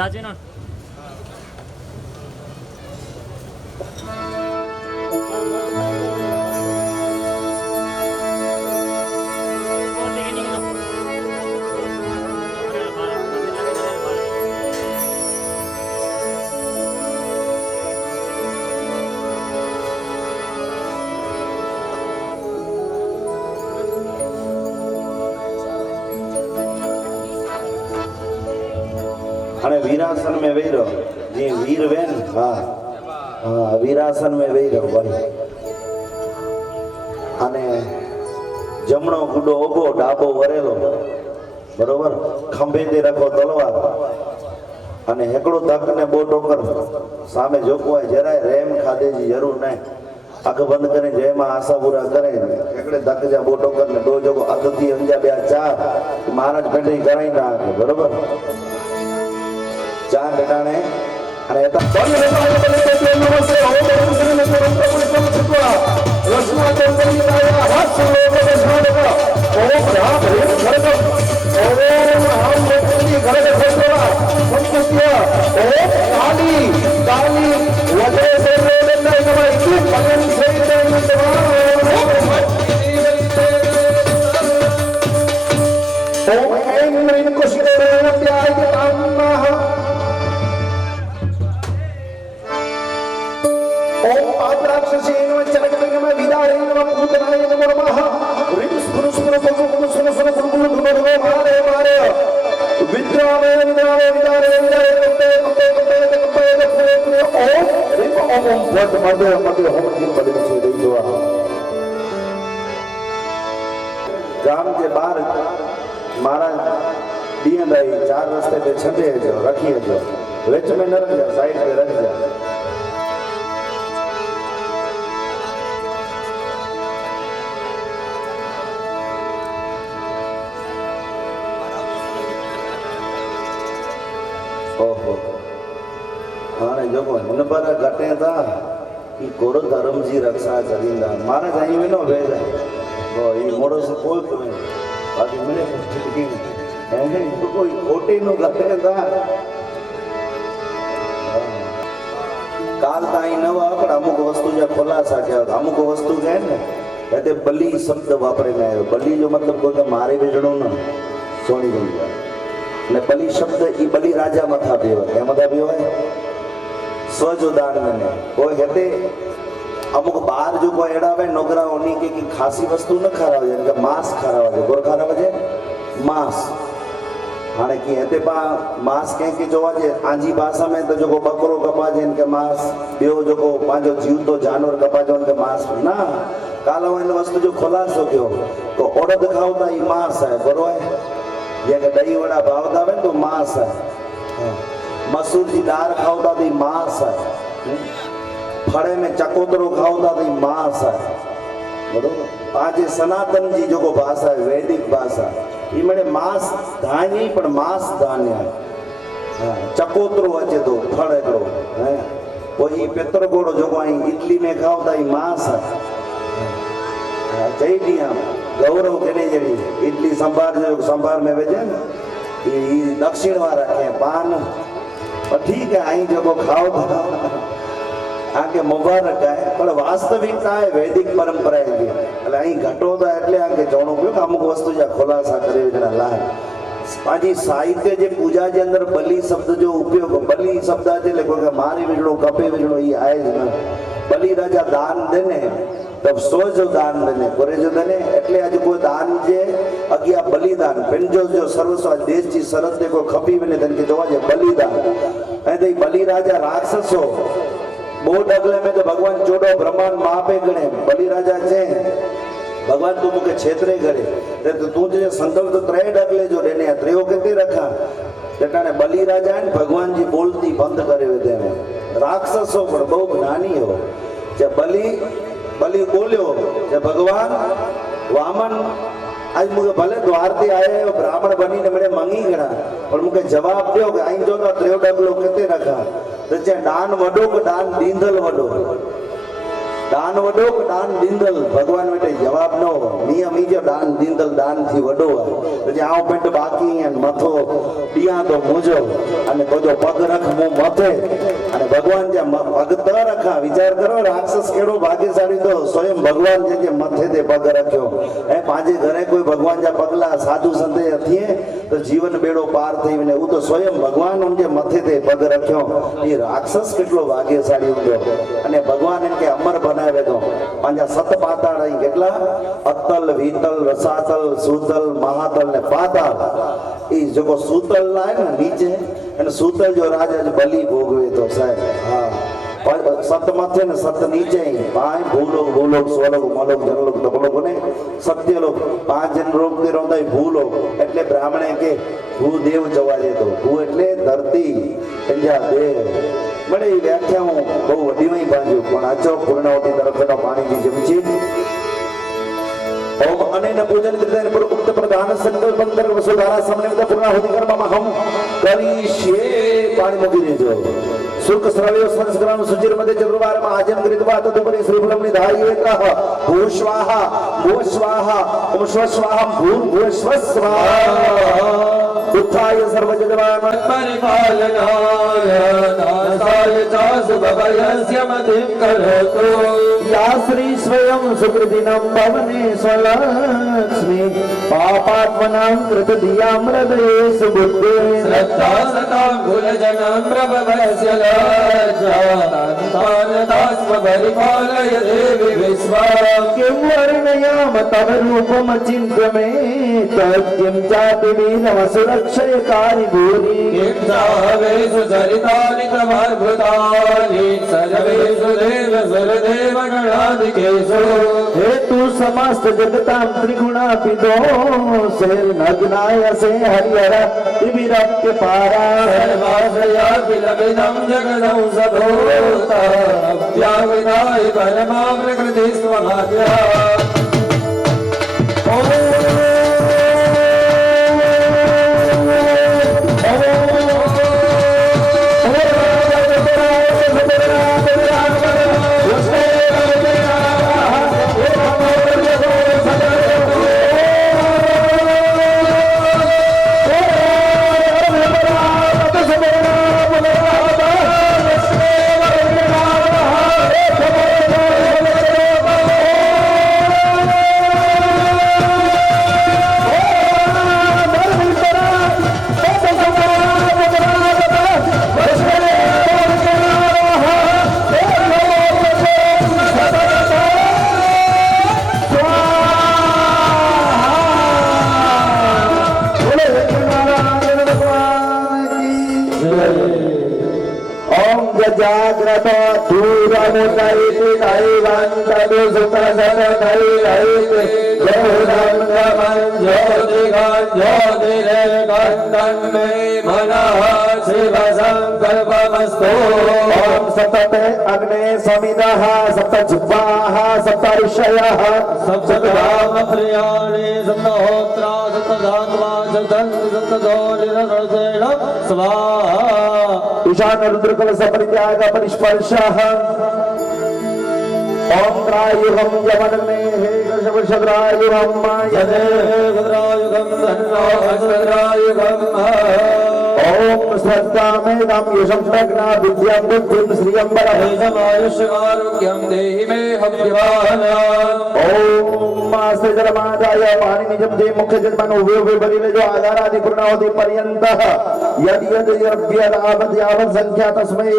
સાચી ના અને વીરાસન में वेही रहो जी वीर वेन हाँ हाँ वीरासन में वेही रहो भाई અને જમણો ગુડો ઓગો ડાબો વરેલો બરોબર ખંભે તે રાખો તલવાર અને હેકડો તક ને બો ટોકર સામે જોકવાય જરાય રેમ ખાધેજી જરૂર નહીં આંખ બંધ કરીને જયમાં આશા પૂરા કરે હેકડે તક જા બો ટોકર ને દો જોકો અદથી અંજા બે ચાર મહારાજ પેઢી કરાઈ રાખે બરોબર ચાર બેટાને અને એતા બંધ રહેતા બને તો નમસ્તે હો બને તો રંગ ચુકવા રસના ચંદની કાયા હાથ લોગો બેસાડો ઓ રામ રે ખરગ ઓ હામ મોકલી ઘરે ખોટવા સંકુત્ય ઓ કાલી કાલી વજે સે રે નઈ નવાઈ કી પગન સે રે નવા ઓ એમ રીન કુશિરે રે પ્યાર કે તામના ओम पापराक्षसेन वचनकलिंगम विदारेन वपुतनाय नमः ह्रीं स्फुर स्फुर पगुम सुन सुन पुरुगुरु धुमधुम मारे मारे विद्रामे विदारे विदारे विदारे कपे कपे कपे कपे कपे कपे ओम ह्रीं ओम भट मध्य मध्य होम दिन बड़े छे दे दुआ गाम के बाहर महाराज दियंदाई चार रस्ते पे छंदे जो रखिए जो बीच में न रख जा साइड पे रख जा ओहो हाणे जेको हिन पर घटे था ई गुरु धर्म जी रक्षा करींदा महाराज आई वेनो वेज वो ई मोड़ो से कोल तो बाकी मिले चिटकी ऐसे तो कोई खोटे नो घटे था काल ताई नवा पर अमुक वस्तु जा खुलासा किया अमुक वस्तु है ने कहते बलि शब्द वापरे में आयो बलि जो मतलब कोई मारे वेजणो ना सोनी गई ने बलि शब्द ई बलि राजा मथा देव के मथा भी होय स्वजोदान ने कोई हेते अमुक बार जो कोई एडावे नोकरा ओनी के की खासी वस्तु न खरावे के मांस खरावे गोर खरावे मांस हाने की हेते पा मांस के की जोवा जे आंजी भाषा में तो जो बकरो कपाजे इनके मांस बेओ जो को पांचो जीवतो जानवर कपाजो इनके मांस ना कालो इन वस्तु जो खुलासो क्यों तो ओड़द खावता ई मांस है बरोबर ये के दही वड़ा भावता है तो मांस है मसूर की दाल खावता तो मांस है फड़े में चकोतरो खावता तो मांस है बरोबर आज सनातन जी जो को भाषा है वैदिक भाषा ये मैंने मांस धान्य पर मांस धान्य चकोतरो अचे तो फल एकड़ो है वही पितर गोड़ो जो को इडली में खावता ही मांस है जय दिया गौरव केने जड़ी इडली संभार में वेजे ये दक्षिण वाला के पान पर ठीक है आई जो खाओ आके मुबारक है पर वास्तविकता है वैदिक परंपरा है એટલે અહીં ઘટો તો એટલે આકે જોણો કે અમુક વસ્તુ જે ખુલાસા કરે જણા લાય પાજી સાહિત્ય જે પૂજા જે અંદર બલિ શબ્દ જો ઉપયોગ બલિ શબ્દ છે એટલે કોઈ મારી વિજણો કપે વિજણો ઈ આય જ ન બલિ રાજા દાન દેને तब सो जो दान देने करे जो देने એટલે आज कोई दान जे अगिया बलिदान पिंजो जो सर्वस्व देश जी शरत देखो खपी वने तन के जोवा जे बलिदान ऐ दे बलि राजा राक्षसो बोट अगले में तो भगवान चोडो ब्रह्मांड मापे गणे बलि राजा छे भगवान तू मुके क्षेत्रे करे तो तू जे संकल्प तो त्रे डगले जो देने त्रेओ केते रखा तेटाने बलि राजा है भगवान जी बोलती बंद करे दे राक्षसो पर बहु ज्ञानी हो जे बलि बोलियो जे भगवान वामन आज मुझे भले द्वार ते आए ब्राह्मण बनी ने मेरे मंगी गणा पर मुझे जवाब दियो कि आई जो तो त्रेव डगलो केते रखा तो जे दान वडो के दान दींदल वडो दान वडो के दान दींदल भगवान बेटे जवाब न हो नियम અમી જો દાન દીંદલ દાન થી વડો પછી આવ પેટ બાકી અને મથો ડિયા તો મોજો અને બધો પગ રખ મો મથે અને ભગવાન જે પગ ત રખા વિચાર કરો રાક્ષસ કેડો ભાગ્યશાળી તો સ્વયં ભગવાન જે મથે તે પગ રખ્યો એ પાંજે ઘરે કોઈ ભગવાન જા પગલા સાધુ સંતે હથીએ તો જીવન બેડો પાર થઈ ને હું તો સ્વયં ભગવાન જે મથે તે પગ રખ્યો એ રાક્ષસ કેટલો ભાગ્યશાળી હતો અને ભગવાન એમ કે અમર બનાવે તો પાંજા સત પાતાળ અહીં કેટલા અતલ વિતલ રસાતલ સુતલ મહાતલ ને પાતાળ એ જો સુતલ લાય ને નીચે અને સુતલ જો રાજા જ બલી ભોગવે તો સાહેબ હા સત માથે ને સત નીચે પાંચ ભૂલો ભૂલો સ્વલોક મલોક જનલોક તપલોક ને સત્યલોક પાંચ જન રોગ તે રોંદાય ભૂલો એટલે બ્રાહ્મણે કે ભૂદેવ જવા દેતો ભૂ એટલે ધરતી પંજા દેવ મળે એ વ્યાખ્યા હું બહુ વડીમાં બાંધ્યું પણ આચો પૂર્ણાવતી તરફનો પાણીની જમચી ओम अनेन पूजन कृतेन उक्त प्रधान संकल्प अंतर वसुधारा समन्वित पूर्णाहुति कर्मम हम करिष्ये पाणी मुकी देजो सुख श्रवयो संस्करण सुचिर मध्ये चतुर्वार महाजन कृतवा तदुपरि श्रीफलम निधाय एकः भूस्वाहा भूस्वाहा ओम स्वस्वाहा भूर्भुवस्वाहा उत्थाय सर्वजगवान् परिपालनाय दासाय चासु भवयस्य मतिं करोतु या श्री स्वयं सुकृतिनं भवने स्वलक्ष्मी पापात्मनां कृतधियां हृदये सुबुद्धे श्रद्धा सतां कुलजनं प्रभवस्य लाज्जातान्तास्म परिपालय देवि विश्वां किं वर्णयाम तव रूपमचिन्त्य मे तत्किं चापि वीरमसुरक्षयकारि भूरि किं चावेषु चरितानि तवाद्भुतानि सर्वेषु देवसुरदेवगणादिकेषु हेतु समस्त जगतां त्रिगुणापितो नग्नाय से हरिहर विरक्त्य पारा सर्वाश्रयाखिलमिदं जगदं सभूतव्याविधाय परमां प्रकृति स्वभाव्या जाग्रत दूरमुदयति दैवान्तदु सुतसतदैरैति ज्योतिर्गमं ज्योतिरेकं मे मनः शिवसङ्कल्पमस्तु ॐ सप्तते अग्ने समिदः सप्तजिह्वाः सप्तऋषयः सप्तधामप्रियाणि सप्तहोत्रा सप्तधात्मा सप्तधोनिरसेन स्वाहा ईशान रुद्रकल सपरित्याग परिस्पर्शः ओम त्रायुगम यमनमे हे कृष्णवृषभरायुगम यदे भद्रायुगं धन्नो भद्रायुगं ओम श्रद्धामेदं यशं प्रज्ञा विद्यां बुद्धिं श्रियं आयुष्यमारोग्यं देहि मे हव्यवान् ओम मासे जलमादाय पाणी निजम दे मुख्य जन्मन उभे उभे बलिले जो आधार आदि पूर्णावधि पर्यंतः यद यद यज्ञ रावत यावत संख्या तस्मै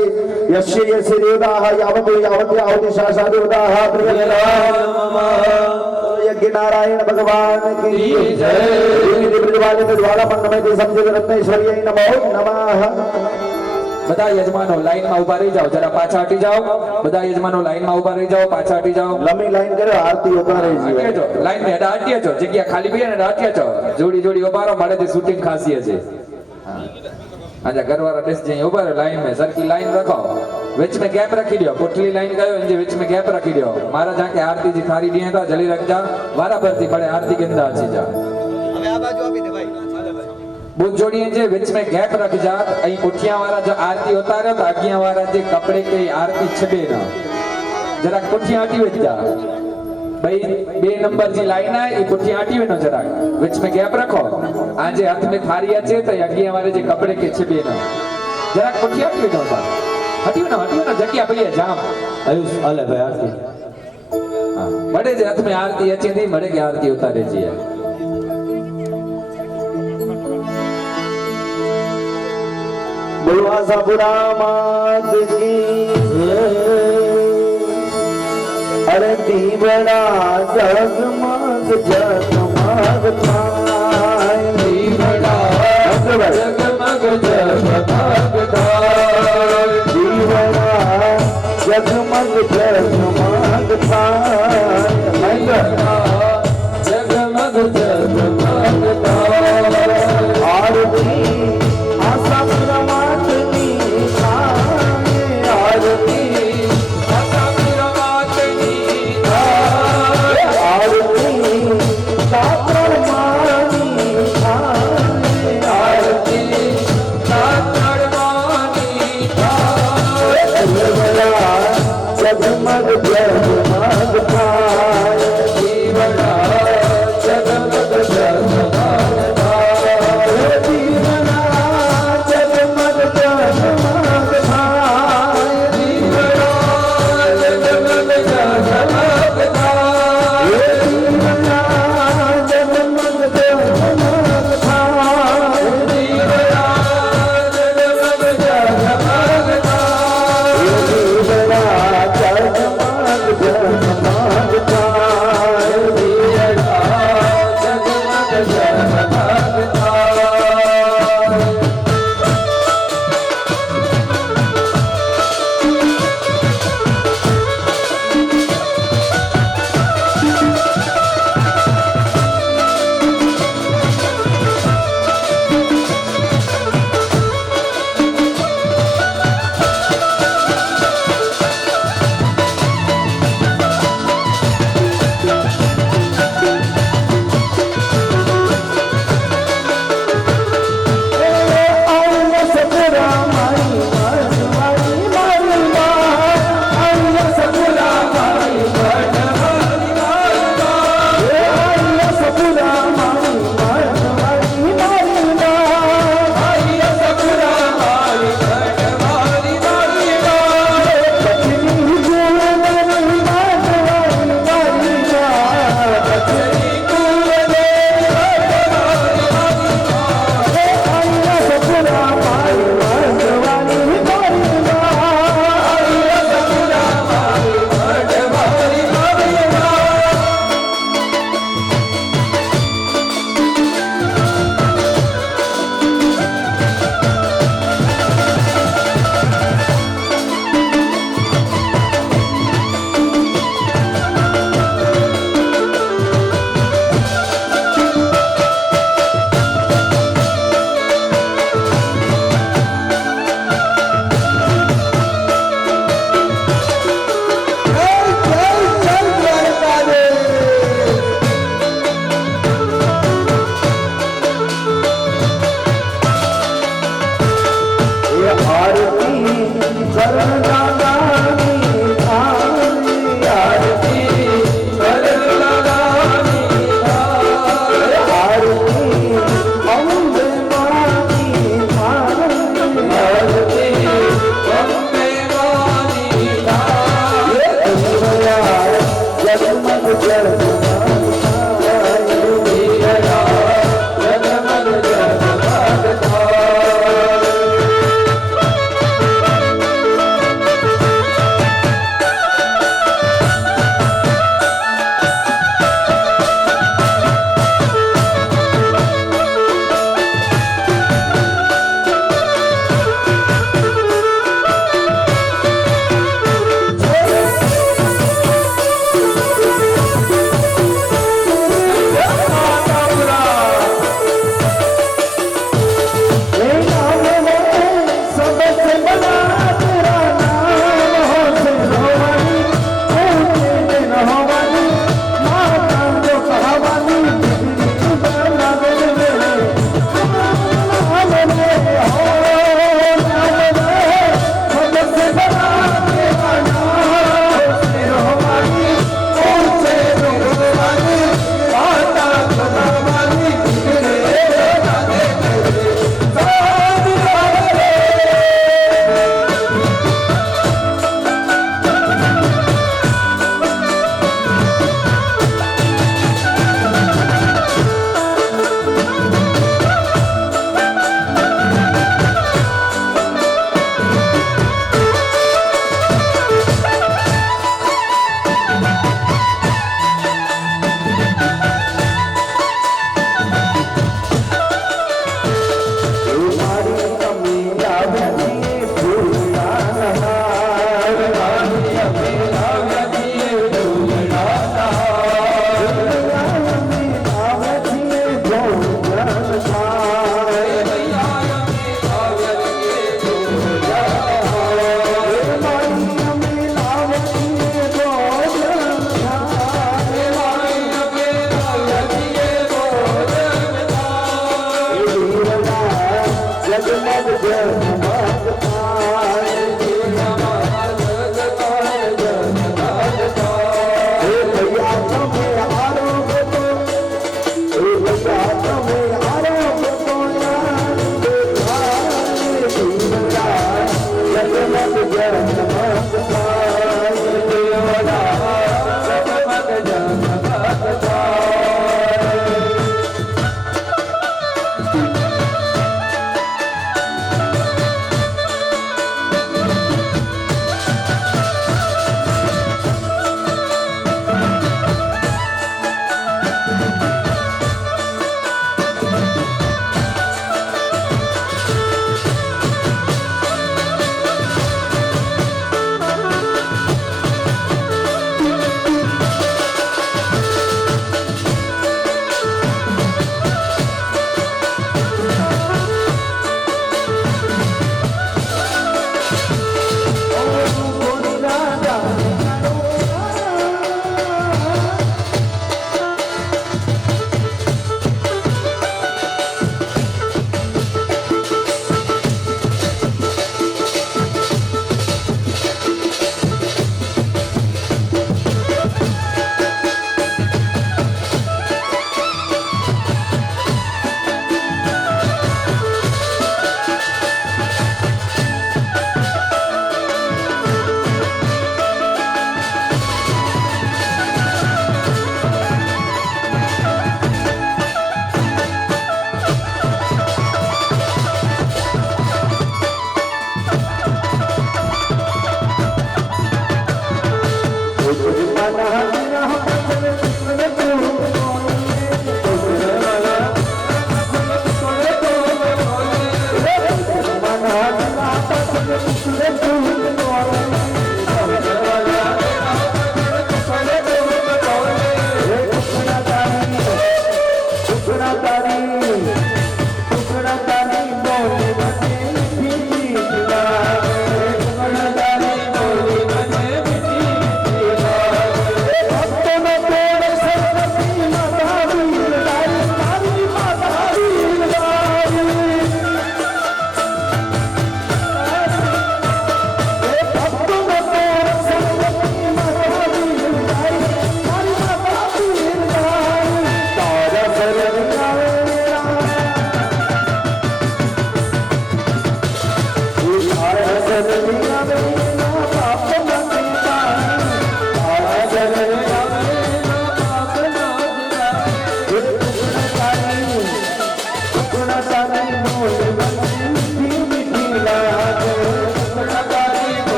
यस्य यस्य देवताः यावत यावत यावति शासादेवताः यज्ञ नारायण भगवान की जय ब्रजवाले में ज्वाला मंडमय दे समझ रत्नेश्वरी नमो नमः બધા યજમાનો લાઈનમાં ઊભા રહી જાઓ જરા પાછા હટી જાઓ બધા યજમાનો લાઈનમાં ઊભા રહી જાઓ પાછા હટી જાઓ લંબી લાઈન કરે આરતી ઉતારે હટીએ છો લાઈન ને હટીએ છો જગ્યા ખાલી પડી ને હટીએ છો જોડી જોડી ઊભા રહો મારે જે શૂટિંગ ખાસીએ છે आजा घरवाला बेस जाए ऊपर लाइन में सर की लाइन रखो बीच में गैप रखी दियो पुटली लाइन गयो इंजे बीच में गैप रखी दियो मारा जाके आरती जी थारी दिए तो जल्दी रख जा वारा भरती पड़े आरती के अंदर अच्छी जा હવે આ બાજુ આપી દે ભાઈ बुत जोड़ी इंजे बीच में गैप रख जा अई पुठिया वाला जो आरती उतारे तो आगिया वाला जे कपड़े के आरती छबे ना जरा पुठिया हटी वच जा भाई 2 नंबर जी लाइन है ये पुठी आटी में जरा बीच में गैप रखो आज हाथ में थारी अचे तो अगे हमारे जे कपड़े के छे बे न जरा पुठी आटी में हटी ना जकिया पई है जाम आयुष अले भाई आरती हां बड़े जे हाथ में आरती अचे थी बड़े के आरती उतारे जी है बुलवा सापुरा मात की अरे दीवड़ा जगमग जगमग थाय दीवड़ा जगमग जगमग थाय दीवड़ा जगमग जगमग थाय जगमग जगमग थाय आरती आशा प्रमातनी थाय आरती आरती शास्त्र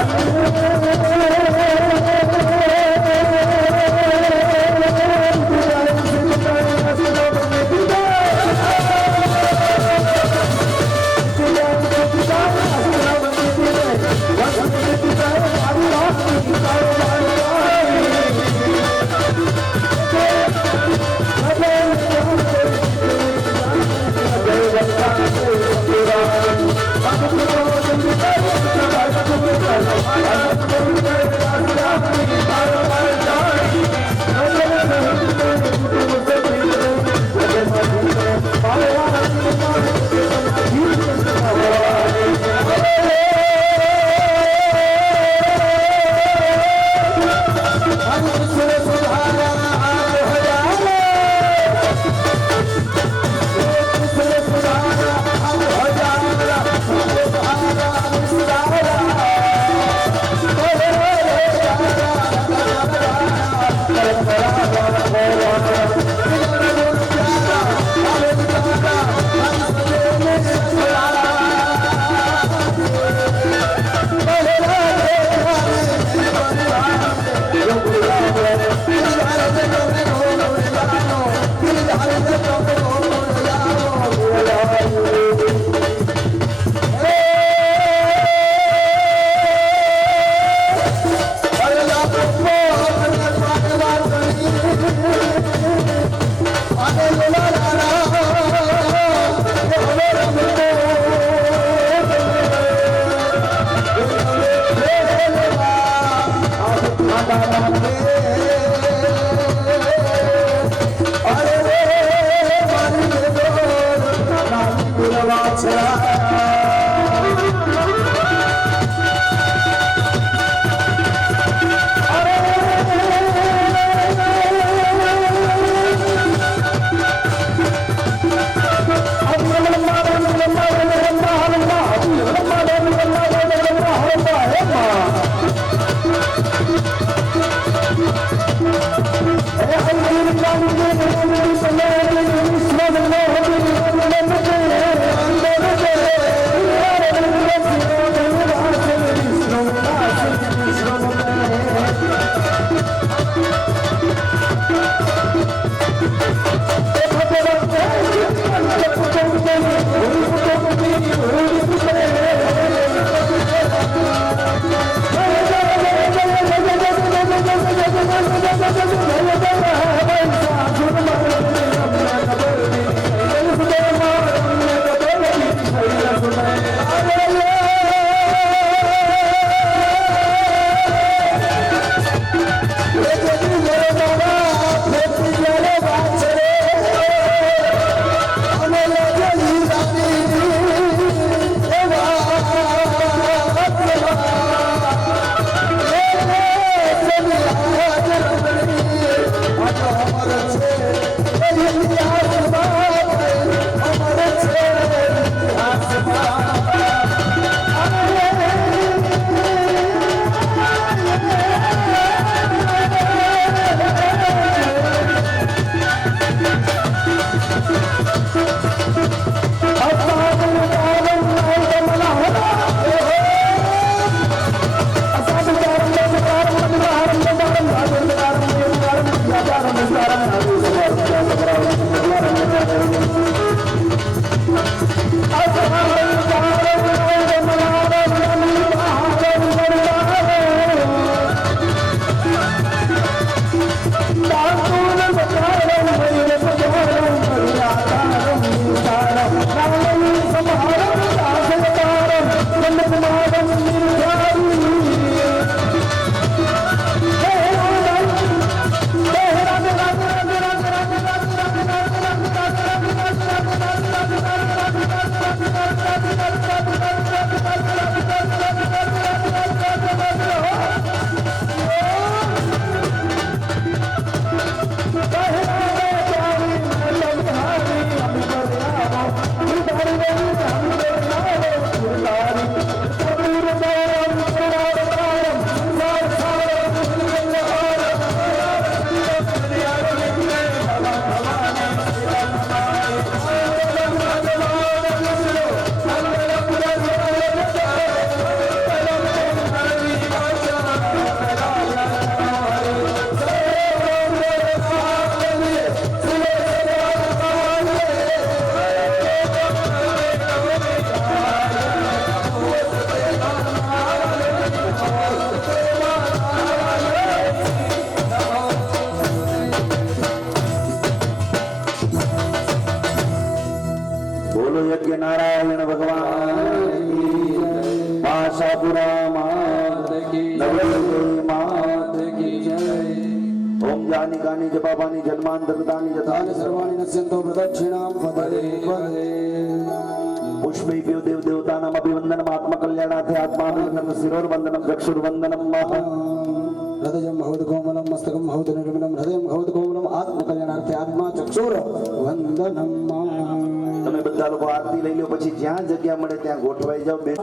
Hey, नवलदेवी मात की जय ओम जानी गानी जपापानी जन्मांतरतानि जतानि सर्वाणि नश्यन्तो प्रदक्षिणां पदे पदे पुष्पैभ्यो देव देवतानाम् अभिवन्दनम् आत्मकल्याणार्थे आत्माभिवन्दनं शिरोर्वन्दनं चक्षुर्वन्दनं महा हृदयं भवतु कोमलं मस्तकं भवतु निर्मलं हृदयं भवतु कोमलं आत्मकल्याणार्थे आत्मा चक्षुर वंदनम તમે બધા લોકો આરતી લઈ લો પછી જ્યાં જગ્યા મળે ત્યાં ગોઠવાઈ જાઓ બે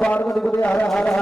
पार्वती हर हर